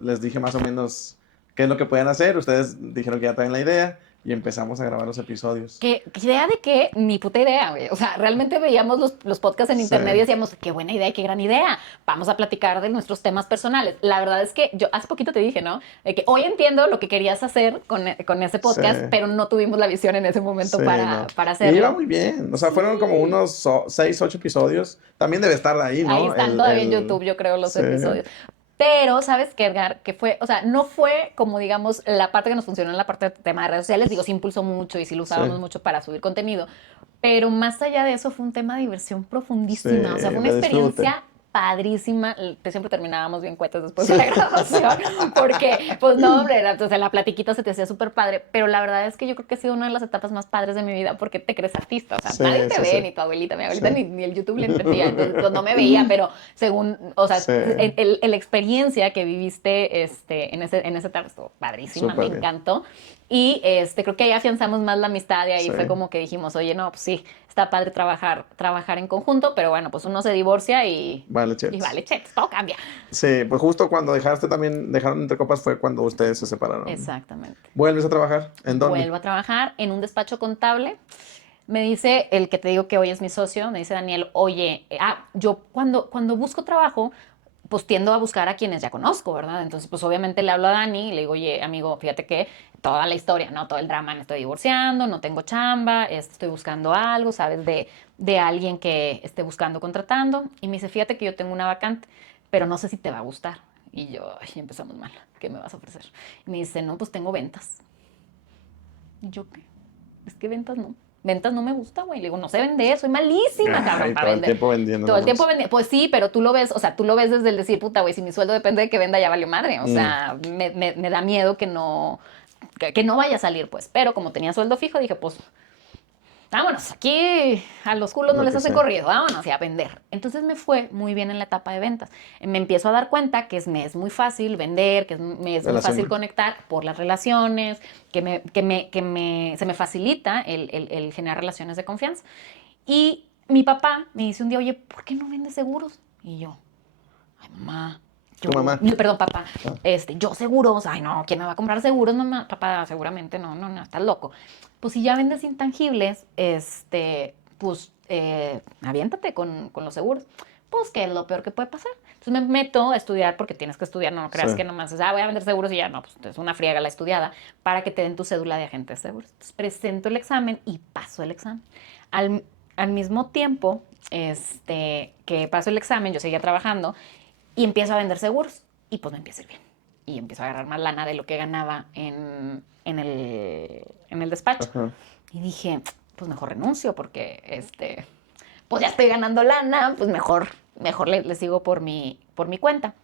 les dije más o menos qué es lo que pueden hacer. Ustedes dijeron que ya traen la idea. y empezamos a grabar los episodios. ¿Qué idea de qué? Ni puta idea, güey. O sea, realmente veíamos los podcasts en internet y decíamos, qué buena idea, qué gran idea. Vamos a platicar de nuestros temas personales. La verdad es que yo hace poquito te dije, ¿no? De que hoy entiendo lo que querías hacer con ese podcast, pero no tuvimos la visión en ese momento para hacerlo. Y iba muy bien. O sea, fueron como unos 6, 8 episodios. También debe estar ahí, ¿no? Ahí están todavía en YouTube, yo creo, los episodios. Pero, ¿sabes qué, Edgar? Que fue, o sea, no fue como, digamos, la parte que nos funcionó en la parte de tema de redes sociales. Digo, sí impulsó mucho y sí lo usábamos mucho para subir contenido. Pero más allá de eso, fue un tema de diversión profundísima. O sea, fue una experiencia padrísima. Siempre terminábamos bien cuetas después de la grabación. Porque, pues no, hombre, la platiquita se te hacía súper padre. Pero la verdad es que yo creo que ha sido una de las etapas más padres de mi vida porque te crees artista. O sea, nadie te ve, ni tu abuelita. Mi abuelita ni el YouTube le entendía. Entonces, pues, no me veía, pero según, o sea, la experiencia que viviste en ese etapa estuvo padrísima, me encantó. Y creo que ahí afianzamos más la amistad y ahí fue como que dijimos, oye, no, pues sí, está padre trabajar en conjunto, pero bueno, pues uno se divorcia y vale chetos, todo cambia. Sí, pues justo cuando dejaron Entre Copas fue cuando ustedes se separaron. Exactamente. ¿Vuelves a trabajar? ¿En dónde? Vuelvo a trabajar en un despacho contable. Me dice el que te digo que hoy es mi socio, me dice Daniel, oye, yo cuando busco trabajo, pues tiendo a buscar a quienes ya conozco, ¿verdad? Entonces, pues obviamente le hablo a Dani y le digo, oye, amigo, fíjate que toda la historia, ¿no? Todo el drama, me estoy divorciando, no tengo chamba, estoy buscando algo, ¿sabes? De alguien que esté buscando, contratando. Y me dice, fíjate que yo tengo una vacante, pero no sé si te va a gustar. Y yo, ay, empezamos mal, ¿qué me vas a ofrecer? Y me dice, no, pues tengo ventas. Y yo, ¿qué? Es que ventas no. Ventas no me gusta, güey. Le digo, no sé vender, soy malísima, cabrón, para vender. Todo el tiempo vendiendo. Todo el tiempo vendiendo. Pues sí, pero tú lo ves, o sea, tú lo ves desde el decir, puta, güey, si mi sueldo depende de que venda, ya valió madre. O sea, me da miedo que no vaya a salir, pues. Pero como tenía sueldo fijo, dije, pues, vámonos, aquí a los culos no les hace corrido, vámonos y a vender. Entonces me fue muy bien en la etapa de ventas. Me empiezo a dar cuenta que me es muy fácil vender, que me es muy fácil conectar por las relaciones, se me facilita el generar relaciones de confianza. Y mi papá me dice un día, oye, ¿por qué no vendes seguros? Y yo, ay, mamá. ¿Tu mamá? Perdón, papá. Yo seguros. Ay, no, ¿quién me va a comprar seguros, mamá? Papá, seguramente no, estás loco. Pues si ya vendes intangibles, pues aviéntate con los seguros. Pues, ¿qué es lo peor que puede pasar? Entonces me meto a estudiar porque tienes que estudiar, no creas que nomás voy a vender seguros y ya, no, pues es una friega la estudiada, para que te den tu cédula de agente de seguros. Entonces presento el examen y paso el examen. Al mismo tiempo que paso el examen, yo seguía trabajando y empiezo a vender seguros y pues me empieza a ir bien. Y empiezo a agarrar más lana de lo que ganaba en el despacho. Ajá. Y dije, pues mejor renuncio porque pues ya estoy ganando lana, pues mejor le sigo por mi cuenta.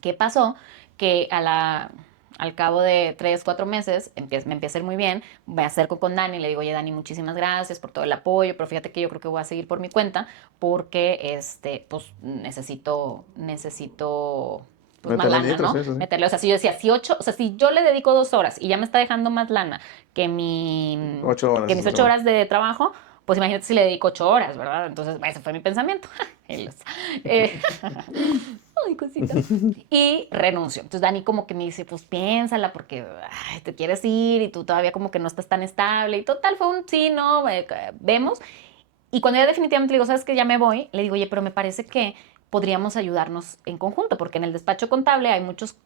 ¿Qué pasó? Que al cabo de 3, 4 meses me empieza a ir muy bien, me acerco con Dani y le digo, oye Dani, muchísimas gracias por todo el apoyo, pero fíjate que yo creo que voy a seguir por mi cuenta porque pues necesito pues más lana, ¿no? Sí. Meterle, o sea, si yo decía, si yo le dedico 2 horas y ya me está dejando más lana que mis 8 horas de trabajo, pues imagínate si le dedico 8 horas, ¿verdad? Entonces, ese fue mi pensamiento. Ay, cosita. Y renuncio. Entonces Dani como que me dice, pues piénsala porque te quieres ir y tú todavía como que no estás tan estable. Y total, fue un sí, no, vemos. Y cuando ya definitivamente le digo, ¿sabes qué? Ya me voy, le digo, oye, pero me parece que podríamos ayudarnos en conjunto, porque en el despacho contable hay muchos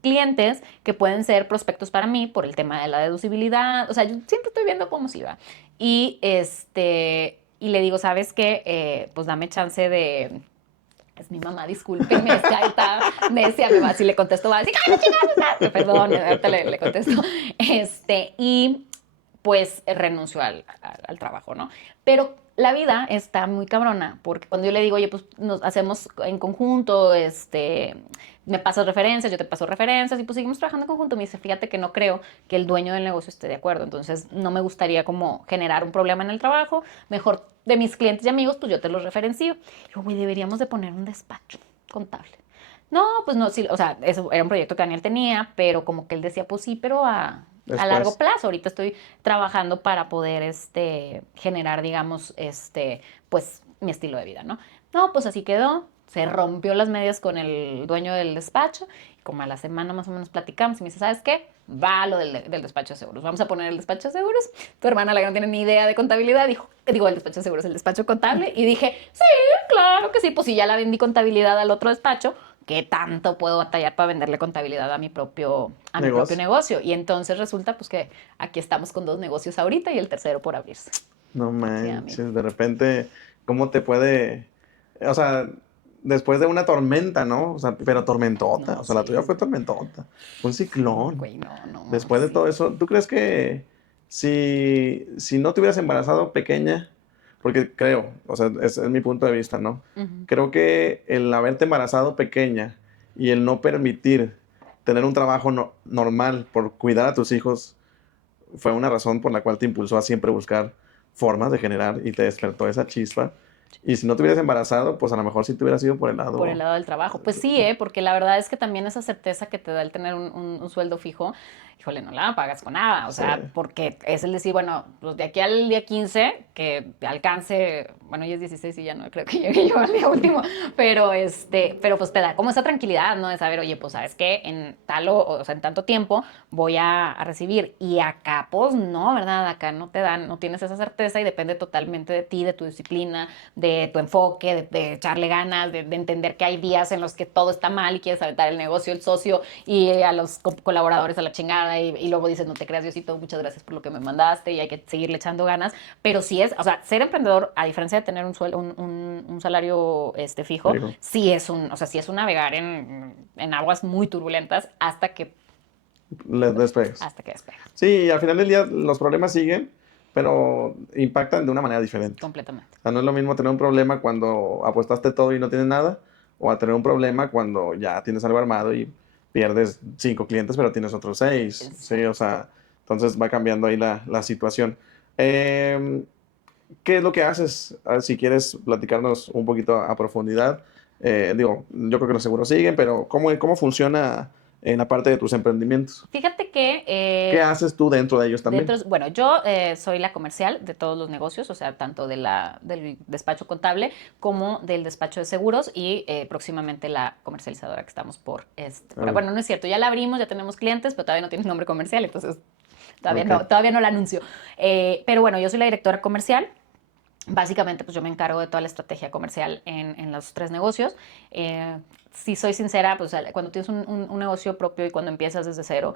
clientes que pueden ser prospectos para mí por el tema de la deducibilidad. O sea, yo siempre estoy viendo cómo se va. Y le digo, ¿sabes qué? Pues dame chance de... Es mi mamá, discúlpeme, es que ahí está necia, si le contesto va a decir, ¡ay, no chingados! Perdón, ahorita le contesto. Y pues renuncio al trabajo, ¿no? Pero la vida está muy cabrona, porque cuando yo le digo, oye, pues nos hacemos en conjunto, me pasas referencias, yo te paso referencias, y pues seguimos trabajando en conjunto, me dice, fíjate que no creo que el dueño del negocio esté de acuerdo, entonces no me gustaría como generar un problema en el trabajo, mejor de mis clientes y amigos, pues yo te los referencio. Y yo, güey, deberíamos de poner un despacho contable. No, pues no, sí, o sea, eso era un proyecto que Daniel tenía, pero como que él decía, pues sí, pero a largo plazo. Ahorita estoy trabajando para poder generar, digamos, pues mi estilo de vida, ¿no? No, pues así quedó. Se rompió las medias con el dueño del despacho. Y como a la semana más o menos platicamos y me dice, ¿sabes qué? va lo del despacho de seguros. Vamos a poner el despacho de seguros. Tu hermana, la que no tiene ni idea de contabilidad, digo, el despacho de seguros, el despacho contable. Y dije, sí, claro que sí. Pues si ya la vendí contabilidad al otro despacho, ¿qué tanto puedo batallar para venderle contabilidad a mi propio negocio? Y entonces resulta pues que aquí estamos con 2 negocios ahorita y el tercero por abrirse. No Sí, manches, amigo. de repente, ¿cómo te puede, o sea, después de una tormenta, ¿no? O sea, pero tormentota, No, o sea, la sí. tuya fue tormentota, fue un ciclón. Güey, no, Después de sí. todo eso, ¿tú crees que si no te hubieras embarazado pequeña, porque creo, o sea, es mi punto de vista, ¿no? Ujú. Creo que el haberte embarazado pequeña y el no permitir tener un trabajo normal por cuidar a tus hijos fue una razón por la cual te impulsó a siempre buscar formas de generar y te despertó esa chispa. Y si no te hubieras embarazado, pues a lo mejor sí te hubieras ido por el Por el lado. lado del trabajo. Pues sí, porque la verdad es que también esa certeza que te da el tener un sueldo fijo, híjole, no la pagas con nada. O Sí. sea, porque es el decir, bueno, pues de aquí al día 15, que alcance, bueno, ya es 16 y ya no creo que llegue yo al día último, pero pues te da como esa tranquilidad, ¿no? De saber, oye, pues sabes que en o sea, en tanto tiempo voy a recibir. Y acá, pues no, ¿verdad? Acá no te dan, no tienes esa certeza y depende totalmente de ti, de tu disciplina, de tu enfoque, de echarle ganas, de entender que hay días en los que todo está mal y quieres aventar el negocio, el socio y a los colaboradores a la chingada y luego dices, no te creas, Diosito, muchas gracias por lo que me mandaste y hay que seguirle echando ganas. Pero sí es, o sea, ser emprendedor, a diferencia de tener un salario fijo, Digo, sí es o sea, sí es un navegar en aguas muy turbulentas despegues. hasta que despegas Sí, al final del día los problemas siguen, pero impactan de una manera diferente. completamente. O sea, no es lo mismo tener un problema cuando apuestaste todo y no tienes nada, o a tener un problema cuando ya tienes algo armado y pierdes 5 clientes, pero tienes otros 6. Sí, o sea, entonces va cambiando ahí la situación. Eh, ¿Qué es lo que haces? A ver, si quieres platicarnos un poquito a profundidad. Digo, yo creo que los seguros siguen, pero ¿cómo funciona en la parte de tus emprendimientos? Fíjate que ¿Qué haces tú dentro de ellos también? bueno, yo soy la comercial de todos los negocios, o sea, tanto del despacho contable como del despacho de seguros y próximamente la comercializadora que estamos Ah, bueno, no es cierto, ya la abrimos, ya tenemos clientes, pero todavía no tiene nombre comercial, entonces ok. todavía no la anuncio. Pero bueno, yo soy la directora comercial. Básicamente, pues yo me encargo de toda la estrategia comercial en los 3 negocios. Si soy sincera, pues cuando tienes un negocio propio y cuando empiezas desde cero,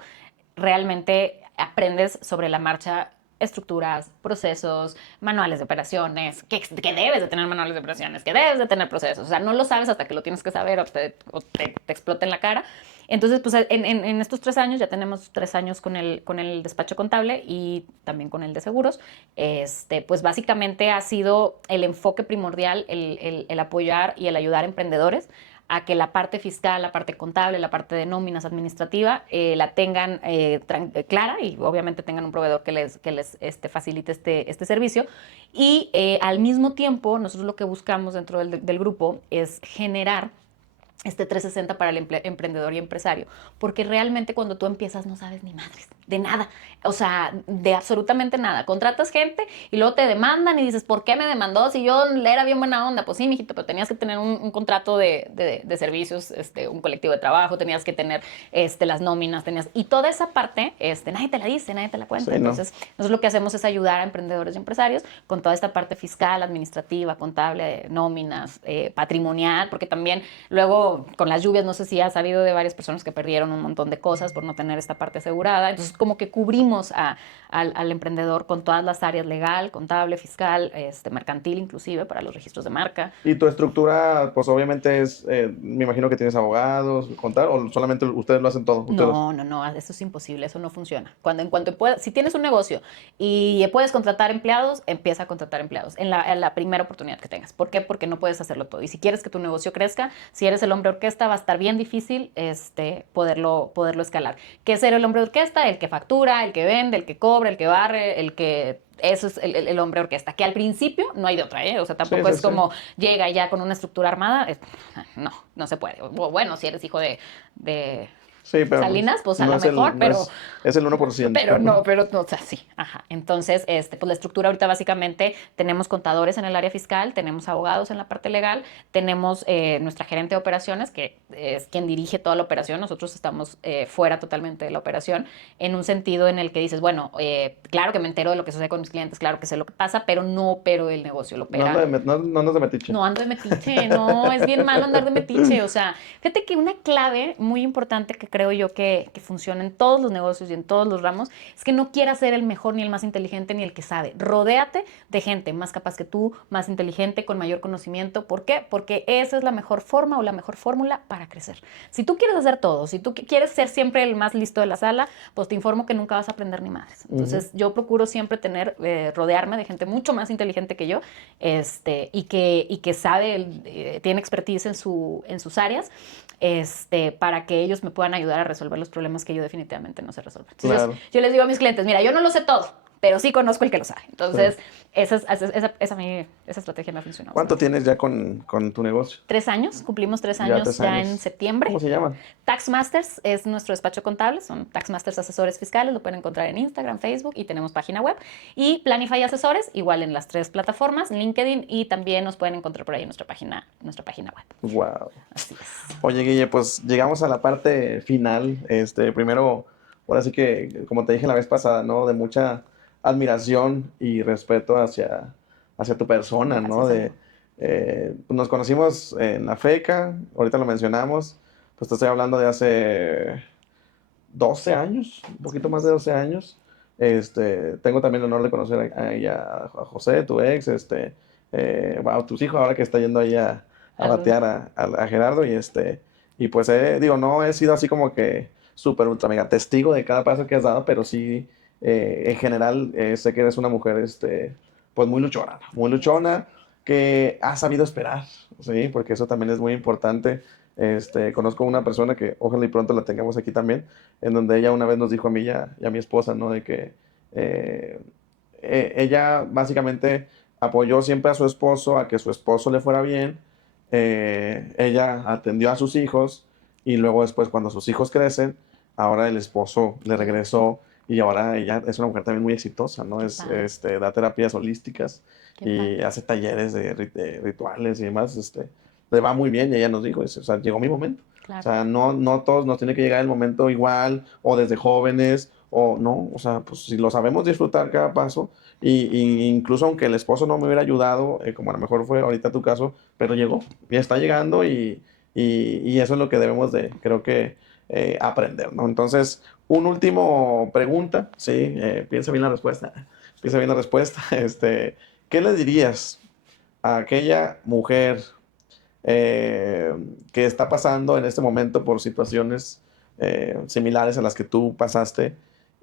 realmente aprendes sobre la marcha estructuras, procesos, manuales de operaciones, que debes de tener manuales de operaciones, que debes de tener procesos. O sea, no lo sabes hasta que lo tienes que saber o te explota en la cara. Entonces, pues en estos 3 años, ya tenemos 3 años con el despacho contable y también con el de seguros, pues básicamente ha sido el enfoque primordial, el apoyar y el ayudar a emprendedores a que la parte fiscal, la parte contable, la parte de nóminas administrativa la tengan clara y obviamente tengan un proveedor que les facilite este servicio. Y al mismo tiempo, nosotros lo que buscamos dentro del grupo es generar 360 para el emprendedor y empresario, porque realmente cuando tú empiezas no sabes ni madres, de nada, o sea, de absolutamente nada. Contratas gente y luego te demandan y dices, ¿por qué me demandó si yo le era bien buena onda? Pues sí, mijito, pero tenías que tener un contrato de servicios, un colectivo de trabajo, tenías que tener las nóminas, y toda esa parte, nadie te la dice, nadie te la cuenta. Sí, ¿no? Entonces, nosotros lo que hacemos es ayudar a emprendedores y empresarios con toda esta parte fiscal, administrativa, contable, nóminas, patrimonial, porque también luego con las lluvias, no sé si has sabido de varias personas que perdieron un montón de cosas por no tener esta parte asegurada. Entonces, como que cubrimos al emprendedor con todas las áreas legal, contable, fiscal, mercantil inclusive, para los registros de marca. ¿Y tu estructura, pues obviamente es, me imagino que tienes abogados, contar, o solamente ustedes lo hacen todo? No, eso es imposible, eso no funciona. En cuanto puedas, si tienes un negocio y puedes contratar empleados, empieza a contratar empleados en la primera oportunidad que tengas. ¿Por qué? Porque no puedes hacerlo todo. Y si quieres que tu negocio crezca, si eres el hombre orquesta, va a estar bien difícil poderlo escalar. ¿Qué es ser el hombre orquesta? El que factura, el que vende, el que cobra, el que barre, eso es el hombre orquesta, que al principio no hay de otra, ¿eh? O sea, tampoco Sí, es sí. como llega ya con una estructura armada. No se puede. O bueno, si eres hijo de Sí, pero Salinas, pues a no lo es el, mejor, no pero... es el 1%. Pero no, o sea, sí, ajá. Entonces, pues la estructura ahorita básicamente tenemos contadores en el área fiscal, tenemos abogados en la parte legal, tenemos nuestra gerente de operaciones, que es quien dirige toda la operación. Nosotros estamos fuera totalmente de la operación, en un sentido en el que dices, bueno, claro que me entero de lo que sucede con mis clientes, claro que sé lo que pasa, pero no opero el negocio, lo No, opera. no andas de metiche. No ando de metiche, no, es bien malo andar de metiche. O sea, fíjate que una clave muy importante que creo yo que funciona en todos los negocios y en todos los ramos es que no quieras ser el mejor, ni el más inteligente, ni el que sabe. Rodéate de gente más capaz que tú, más inteligente, con mayor conocimiento. ¿Por qué? Porque esa es la mejor forma o la mejor fórmula para crecer. Si tú quieres hacer todo, si tú quieres ser siempre el más listo de la sala, pues te informo que nunca vas a aprender ni madres. Entonces, yo procuro siempre rodearme de gente mucho más inteligente que yo, y que sabe, tiene expertise en sus áreas, para que ellos me puedan ayudar a resolver los problemas que yo definitivamente no sé resolver. Entonces, Claro. yo les digo a mis clientes, mira, yo no lo sé todo, pero sí conozco el que lo sabe. Entonces, Sí. esa estrategia me ha funcionado ¿Cuánto bastante. tienes ya con tu negocio? 3 años, cumplimos tres Ya años 3 años. en septiembre. ¿Cómo se llaman? Tax Masters es nuestro despacho contable, son Tax Masters Asesores Fiscales, lo pueden encontrar en Instagram, Facebook y tenemos página web. Y Planify Asesores, igual en las 3 plataformas, LinkedIn, y también nos pueden encontrar por ahí en nuestra página web. Wow. Así es. Oye, Guille, pues llegamos a la parte final. Primero, ahora sí que, como te dije la vez pasada, ¿no? De mucha admiración y respeto hacia tu persona, ¿no? Gracias, amigo. Pues nos conocimos en la FECA, ahorita lo mencionamos, pues te estoy hablando de hace 12 años, un poquito más de 12 años. Tengo también el honor de conocer a José, tu ex, wow, tus hijos ahora que está yendo ahí a Algo. batear a Gerardo y pues digo, no he sido así como que súper ultra mega testigo de cada paso que has dado, pero sí, en general, sé que eres una mujer, pues muy luchona, que ha sabido esperar, ¿sí? Porque eso también es muy importante. Conozco una persona que ojalá y pronto la tengamos aquí también, en donde ella una vez nos dijo a mí y a mi esposa, ¿no? De que eh, ella básicamente apoyó siempre a su esposo, a que su esposo le fuera bien. Ella atendió a sus hijos y luego después cuando sus hijos crecen, ahora el esposo le regresó y ahora ella es una mujer también muy exitosa, ¿no? Qué padre. Da terapias holísticas Qué y padre. hace talleres de rituales y demás. Le va muy bien y ella nos dijo, o sea, llegó mi momento. O Claro. sea, no todos nos tiene que llegar el momento igual o desde jóvenes o no, o sea, pues si lo sabemos disfrutar cada paso y incluso aunque el esposo no me hubiera ayudado, como a lo mejor fue ahorita tu caso, pero llegó, ya está llegando y eso es lo que debemos de, creo que, aprender, ¿no? Entonces, un último pregunta, sí, piensa bien la respuesta, piensa bien la respuesta, ¿qué le dirías a aquella mujer que está pasando en este momento por situaciones similares a las que tú pasaste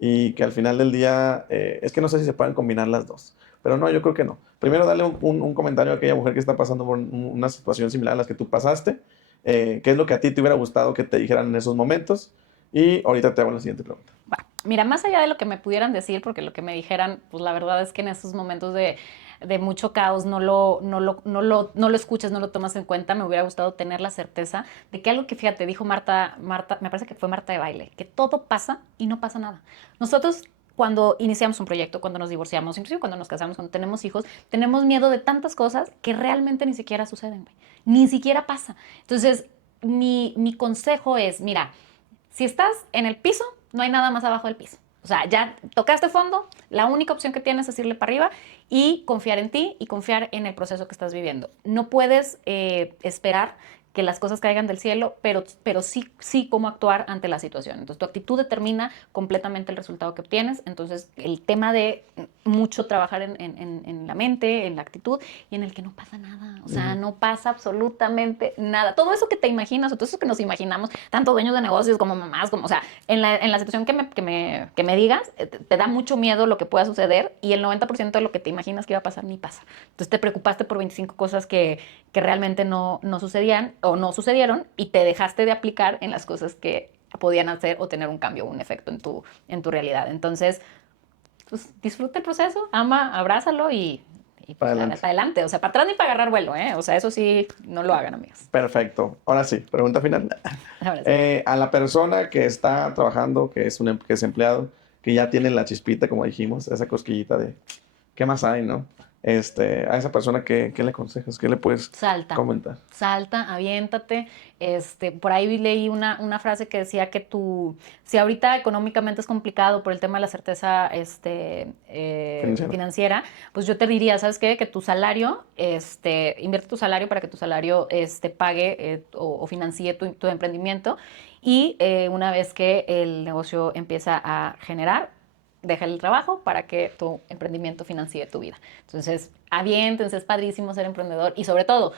y que al final del día, es que no sé si se pueden combinar las dos, pero no, yo creo que no. Primero, dale un comentario a aquella mujer que está pasando por una situación similar a las que tú pasaste, qué es lo que a ti te hubiera gustado que te dijeran en esos momentos y ahorita te hago la siguiente pregunta. Va. Mira, más allá de lo que me pudieran decir, porque lo que me dijeran, pues la verdad es que en esos momentos de mucho caos no lo escuchas, no lo tomas en cuenta. Me hubiera gustado tener la certeza de que algo que, fíjate, dijo Marta, me parece que fue Marta de Baile, que todo pasa y no pasa nada. Nosotros, cuando iniciamos un proyecto, cuando nos divorciamos, inclusive cuando nos casamos, cuando tenemos hijos, tenemos miedo de tantas cosas que realmente ni siquiera suceden, güey. Ni siquiera pasa. Entonces, mi consejo es, mira, si estás en el piso, no hay nada más abajo del piso. O sea, ya tocaste fondo, la única opción que tienes es irle para arriba y confiar en ti y confiar en el proceso que estás viviendo. No puedes esperar que las cosas caigan del cielo, pero sí cómo actuar ante la situación. Entonces, tu actitud determina completamente el resultado que obtienes. Entonces, el tema de mucho trabajar en la mente, en la actitud y en el que no pasa nada. O sea, no pasa absolutamente nada. Todo eso que te imaginas, o todo eso que nos imaginamos, tanto dueños de negocios como mamás, como, o sea, en la situación que me digas, te da mucho miedo lo que pueda suceder y el 90% de lo que te imaginas que iba a pasar ni pasa. Entonces, te preocupaste por 25 cosas que realmente no sucedían o no sucedieron y te dejaste de aplicar en las cosas que podían hacer o tener un cambio, un efecto en tu realidad. Entonces, pues disfruta el proceso, ama, abrázalo y y pues Para para adelante. adelante. O sea, para atrás ni para agarrar vuelo, ¿eh? O sea, eso sí, no lo hagan, amigos. Perfecto. Ahora sí, pregunta final. Ahora sí. A la persona que está trabajando, que es empleado, que ya tiene la chispita, como dijimos, esa cosquillita de ¿qué más hay, no? A esa persona, ¿qué le aconsejas? ¿Qué le puedes Salta. comentar? Salta, aviéntate. Por ahí leí una frase que decía que si ahorita económicamente es complicado por el tema de la certeza Financiera. financiera, pues yo te diría, ¿sabes qué? Que tu salario, invierte tu salario para que tu salario pague o financie tu emprendimiento y una vez que el negocio empieza a generar, deja el trabajo para que tu emprendimiento financie tu vida. Entonces, aviéntense, es padrísimo ser emprendedor y sobre todo,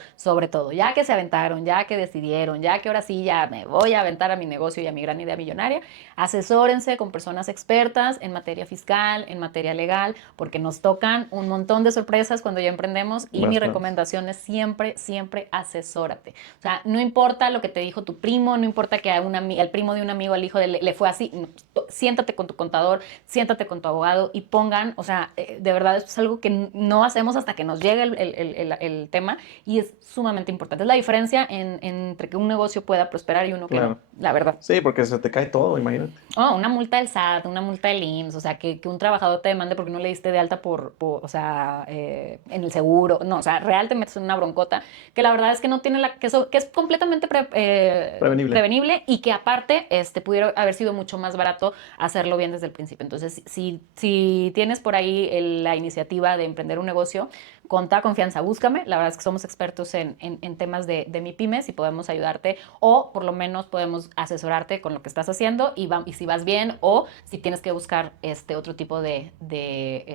ya que se aventaron, ya que decidieron, ya que ahora sí ya me voy a aventar a mi negocio y a mi gran idea millonaria, asesórense con personas expertas en materia fiscal, en materia legal, porque nos tocan un montón de sorpresas cuando ya emprendemos y mi Bastante. recomendación es siempre asesórate. O sea, no importa lo que te dijo tu primo, no importa que el primo de un amigo, al hijo le fue así, siéntate con tu contador, siéntate con tu abogado y pongan, o sea, de verdad esto es algo que no hacemos hasta que nos llegue el tema y es sumamente importante. Es la diferencia entre que un negocio pueda prosperar y uno que Claro. no, la verdad. Sí, porque se te cae todo, imagínate. Oh, una multa del SAT, una multa del IMSS, o sea, que un trabajador te demande porque no le diste de alta o sea, en el seguro. No, o sea, real te metes en una broncota que la verdad es que no tiene que es completamente prevenible y que aparte pudiera haber sido mucho más barato hacerlo bien desde el principio. Entonces, si tienes por ahí la iniciativa de emprender un negocio, con toda confianza, búscame. La verdad es que somos expertos en temas de MIPYMES y podemos ayudarte o por lo menos podemos asesorarte con lo que estás haciendo y si vas bien o si tienes que buscar otro tipo de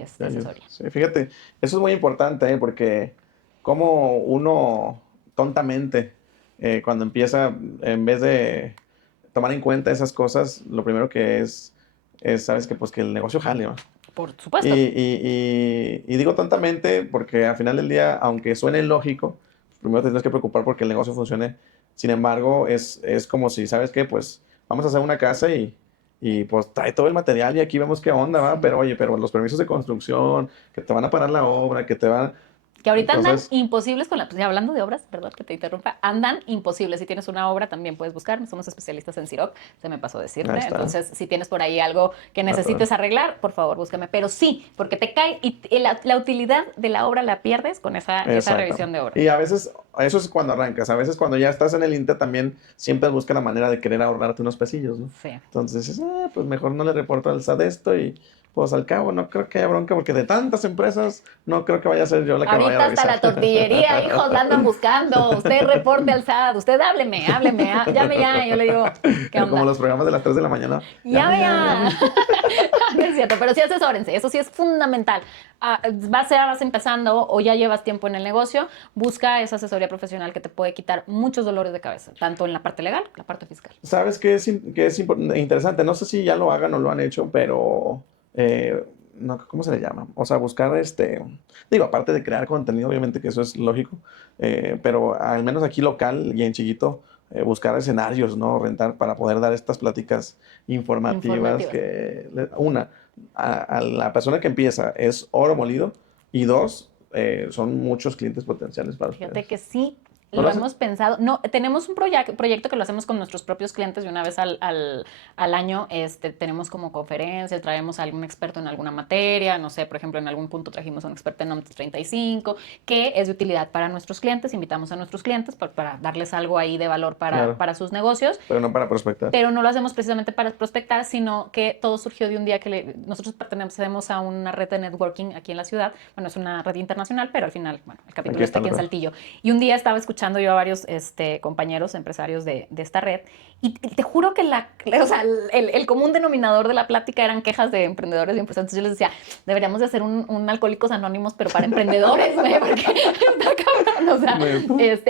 asesoría. Sí, fíjate, eso es muy importante, porque como uno tontamente, cuando empieza, en vez de tomar en cuenta esas cosas, lo primero que sabes que pues que el negocio jale, ¿no? Por supuesto. Y digo tontamente porque al final del día, aunque suene lógico, primero te tienes que preocupar porque el negocio funcione. Sin embargo, es como si, ¿sabes qué? Pues vamos a hacer una casa y pues trae todo el material y aquí vemos qué onda, ¿va? Pero oye, pero los permisos de construcción, que te van a parar la obra, que te van... Que ahorita Entonces, andan imposibles hablando de obras, perdón que te interrumpa, andan imposibles. Si tienes una obra también puedes buscarme, somos especialistas en Ciroc, se me pasó decirte. Ahí está. Entonces, si tienes por ahí algo que necesites arreglar, por favor, búscame. Pero sí, porque te cae y la utilidad de la obra la pierdes con esa revisión de obra. Y a veces, eso es cuando arrancas, a veces cuando ya estás en el Inter también siempre busca la manera de querer ahorrarte unos pesillos, ¿no? Sí. Entonces dices, pues mejor no le reporto al SAT esto y pues al cabo no creo que haya bronca porque de tantas empresas no creo que vaya a ser yo la que Ahorita vaya a hasta revisar. la tortillería, hijos, la andan buscando. Usted reporte al SAT, usted hábleme, llame ya. Yo le digo, ¿qué onda? Como los programas de las 3 de la mañana. Llame ya. No es cierto, pero sí asesórense, eso sí es fundamental. Vas empezando o ya llevas tiempo en el negocio, busca esa asesoría profesional que te puede quitar muchos dolores de cabeza, tanto en la parte legal como en la parte fiscal. ¿Sabes qué es interesante? No sé si ya lo hagan o lo han hecho, pero... no, ¿cómo se le llama? O sea, buscar digo, aparte de crear contenido, obviamente que eso es lógico, pero al menos aquí local y en chiquito, buscar escenarios, ¿no? Rentar para poder dar estas pláticas informativas. A la persona que empieza es oro molido y dos, son muchos clientes potenciales para Fíjate ustedes. que sí. ¿No Lo lo hacen? hemos pensado. No, tenemos un proyecto que lo hacemos con nuestros propios clientes y una vez al año tenemos como conferencias, traemos a algún experto en alguna materia, no sé, por ejemplo, en algún punto trajimos a un experto en OMS 35, que es de utilidad para nuestros clientes, invitamos a nuestros clientes para darles algo ahí de valor Claro. para sus negocios. Pero no para prospectar. Pero no lo hacemos precisamente para prospectar, sino que todo surgió de un día que nosotros pertenecemos a una red de networking aquí en la ciudad. Bueno, es una red internacional, pero al final, bueno, el capítulo está aquí en Saltillo. Y un día estaba escuchando yo a varios compañeros empresarios de esta red y te juro que el común denominador de la plática eran quejas de emprendedores y empresarios. Entonces yo les decía, deberíamos de hacer un Alcohólicos Anónimos, pero para emprendedores, güey, porque está cabrón. O sea,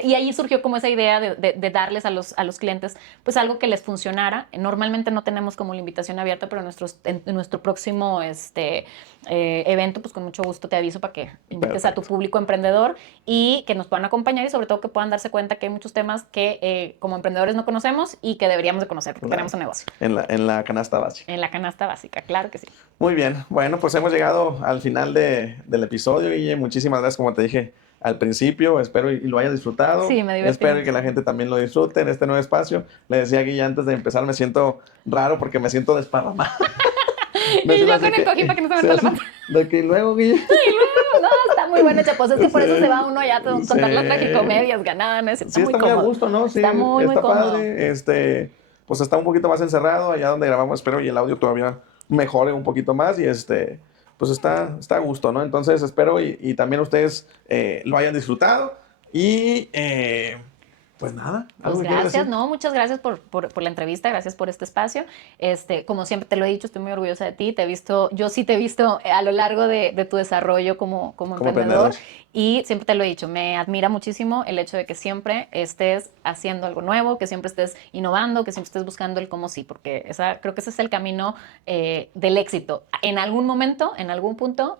y ahí surgió como esa idea de darles a los clientes pues algo que les funcionara. Normalmente no tenemos como la invitación abierta, pero en nuestro próximo evento, pues con mucho gusto te aviso para que invites a tu público emprendedor y que nos puedan acompañar y sobre todo que puedan darse cuenta que hay muchos temas que como emprendedores no conocemos y que deberíamos de conocer porque tenemos un negocio. En la canasta básica. En la canasta básica, claro que sí. Muy bien. Bueno, pues hemos llegado al final del episodio, Guille. Muchísimas gracias, como te dije al principio. Espero y lo hayas disfrutado. Sí, me divertí. Espero que la gente también lo disfrute en este nuevo espacio. Le decía a Guille antes de empezar, me siento raro porque me siento desparramado. Y yo con el cojín para que no se me meta la pata. De que luego, Guille. Y luego, no, está muy bueno, Chapos. Es que por eso se va uno ya a contar las tragicomedias ganadas. Sí, está muy a gusto, ¿no? Sí, está muy cómodo. Padre. Pues está un poquito más encerrado allá donde grabamos, espero, y el audio todavía mejore un poquito más y pues está a gusto, ¿no? Entonces espero y también ustedes lo hayan disfrutado y pues nada. Pues gracias, no, muchas gracias por la entrevista, gracias por este espacio. Como siempre te lo he dicho, estoy muy orgullosa de ti. Yo sí te he visto a lo largo de tu desarrollo como emprendedor. Y siempre te lo he dicho, me admira muchísimo el hecho de que siempre estés haciendo algo nuevo, que siempre estés innovando, que siempre estés buscando el cómo sí, porque creo que ese es el camino del éxito. En algún momento, en algún punto,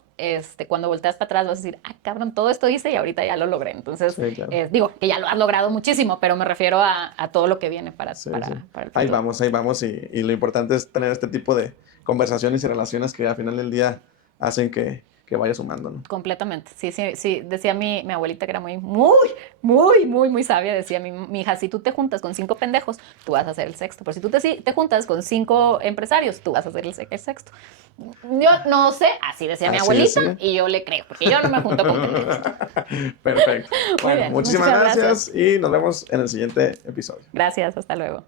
cuando volteas para atrás vas a decir, cabrón, todo esto hice y ahorita ya lo logré. Entonces, sí, claro. Digo que ya lo has logrado muchísimo, pero me refiero a todo lo que viene para el futuro. Ahí vamos y lo importante es tener este tipo de conversaciones y relaciones que al final del día hacen que vaya sumando, ¿no? Completamente, sí. Decía mi abuelita que era muy sabia, decía mi hija, si tú te juntas con 5 pendejos, tú vas a ser el sexto, pero si tú te juntas con 5 empresarios, tú vas a ser el sexto. Yo no sé, así decía mi abuelita, y yo le creo, porque yo no me junto con pendejos. Perfecto. Bueno, bien, muchísimas gracias y nos vemos en el siguiente episodio. Gracias, hasta luego.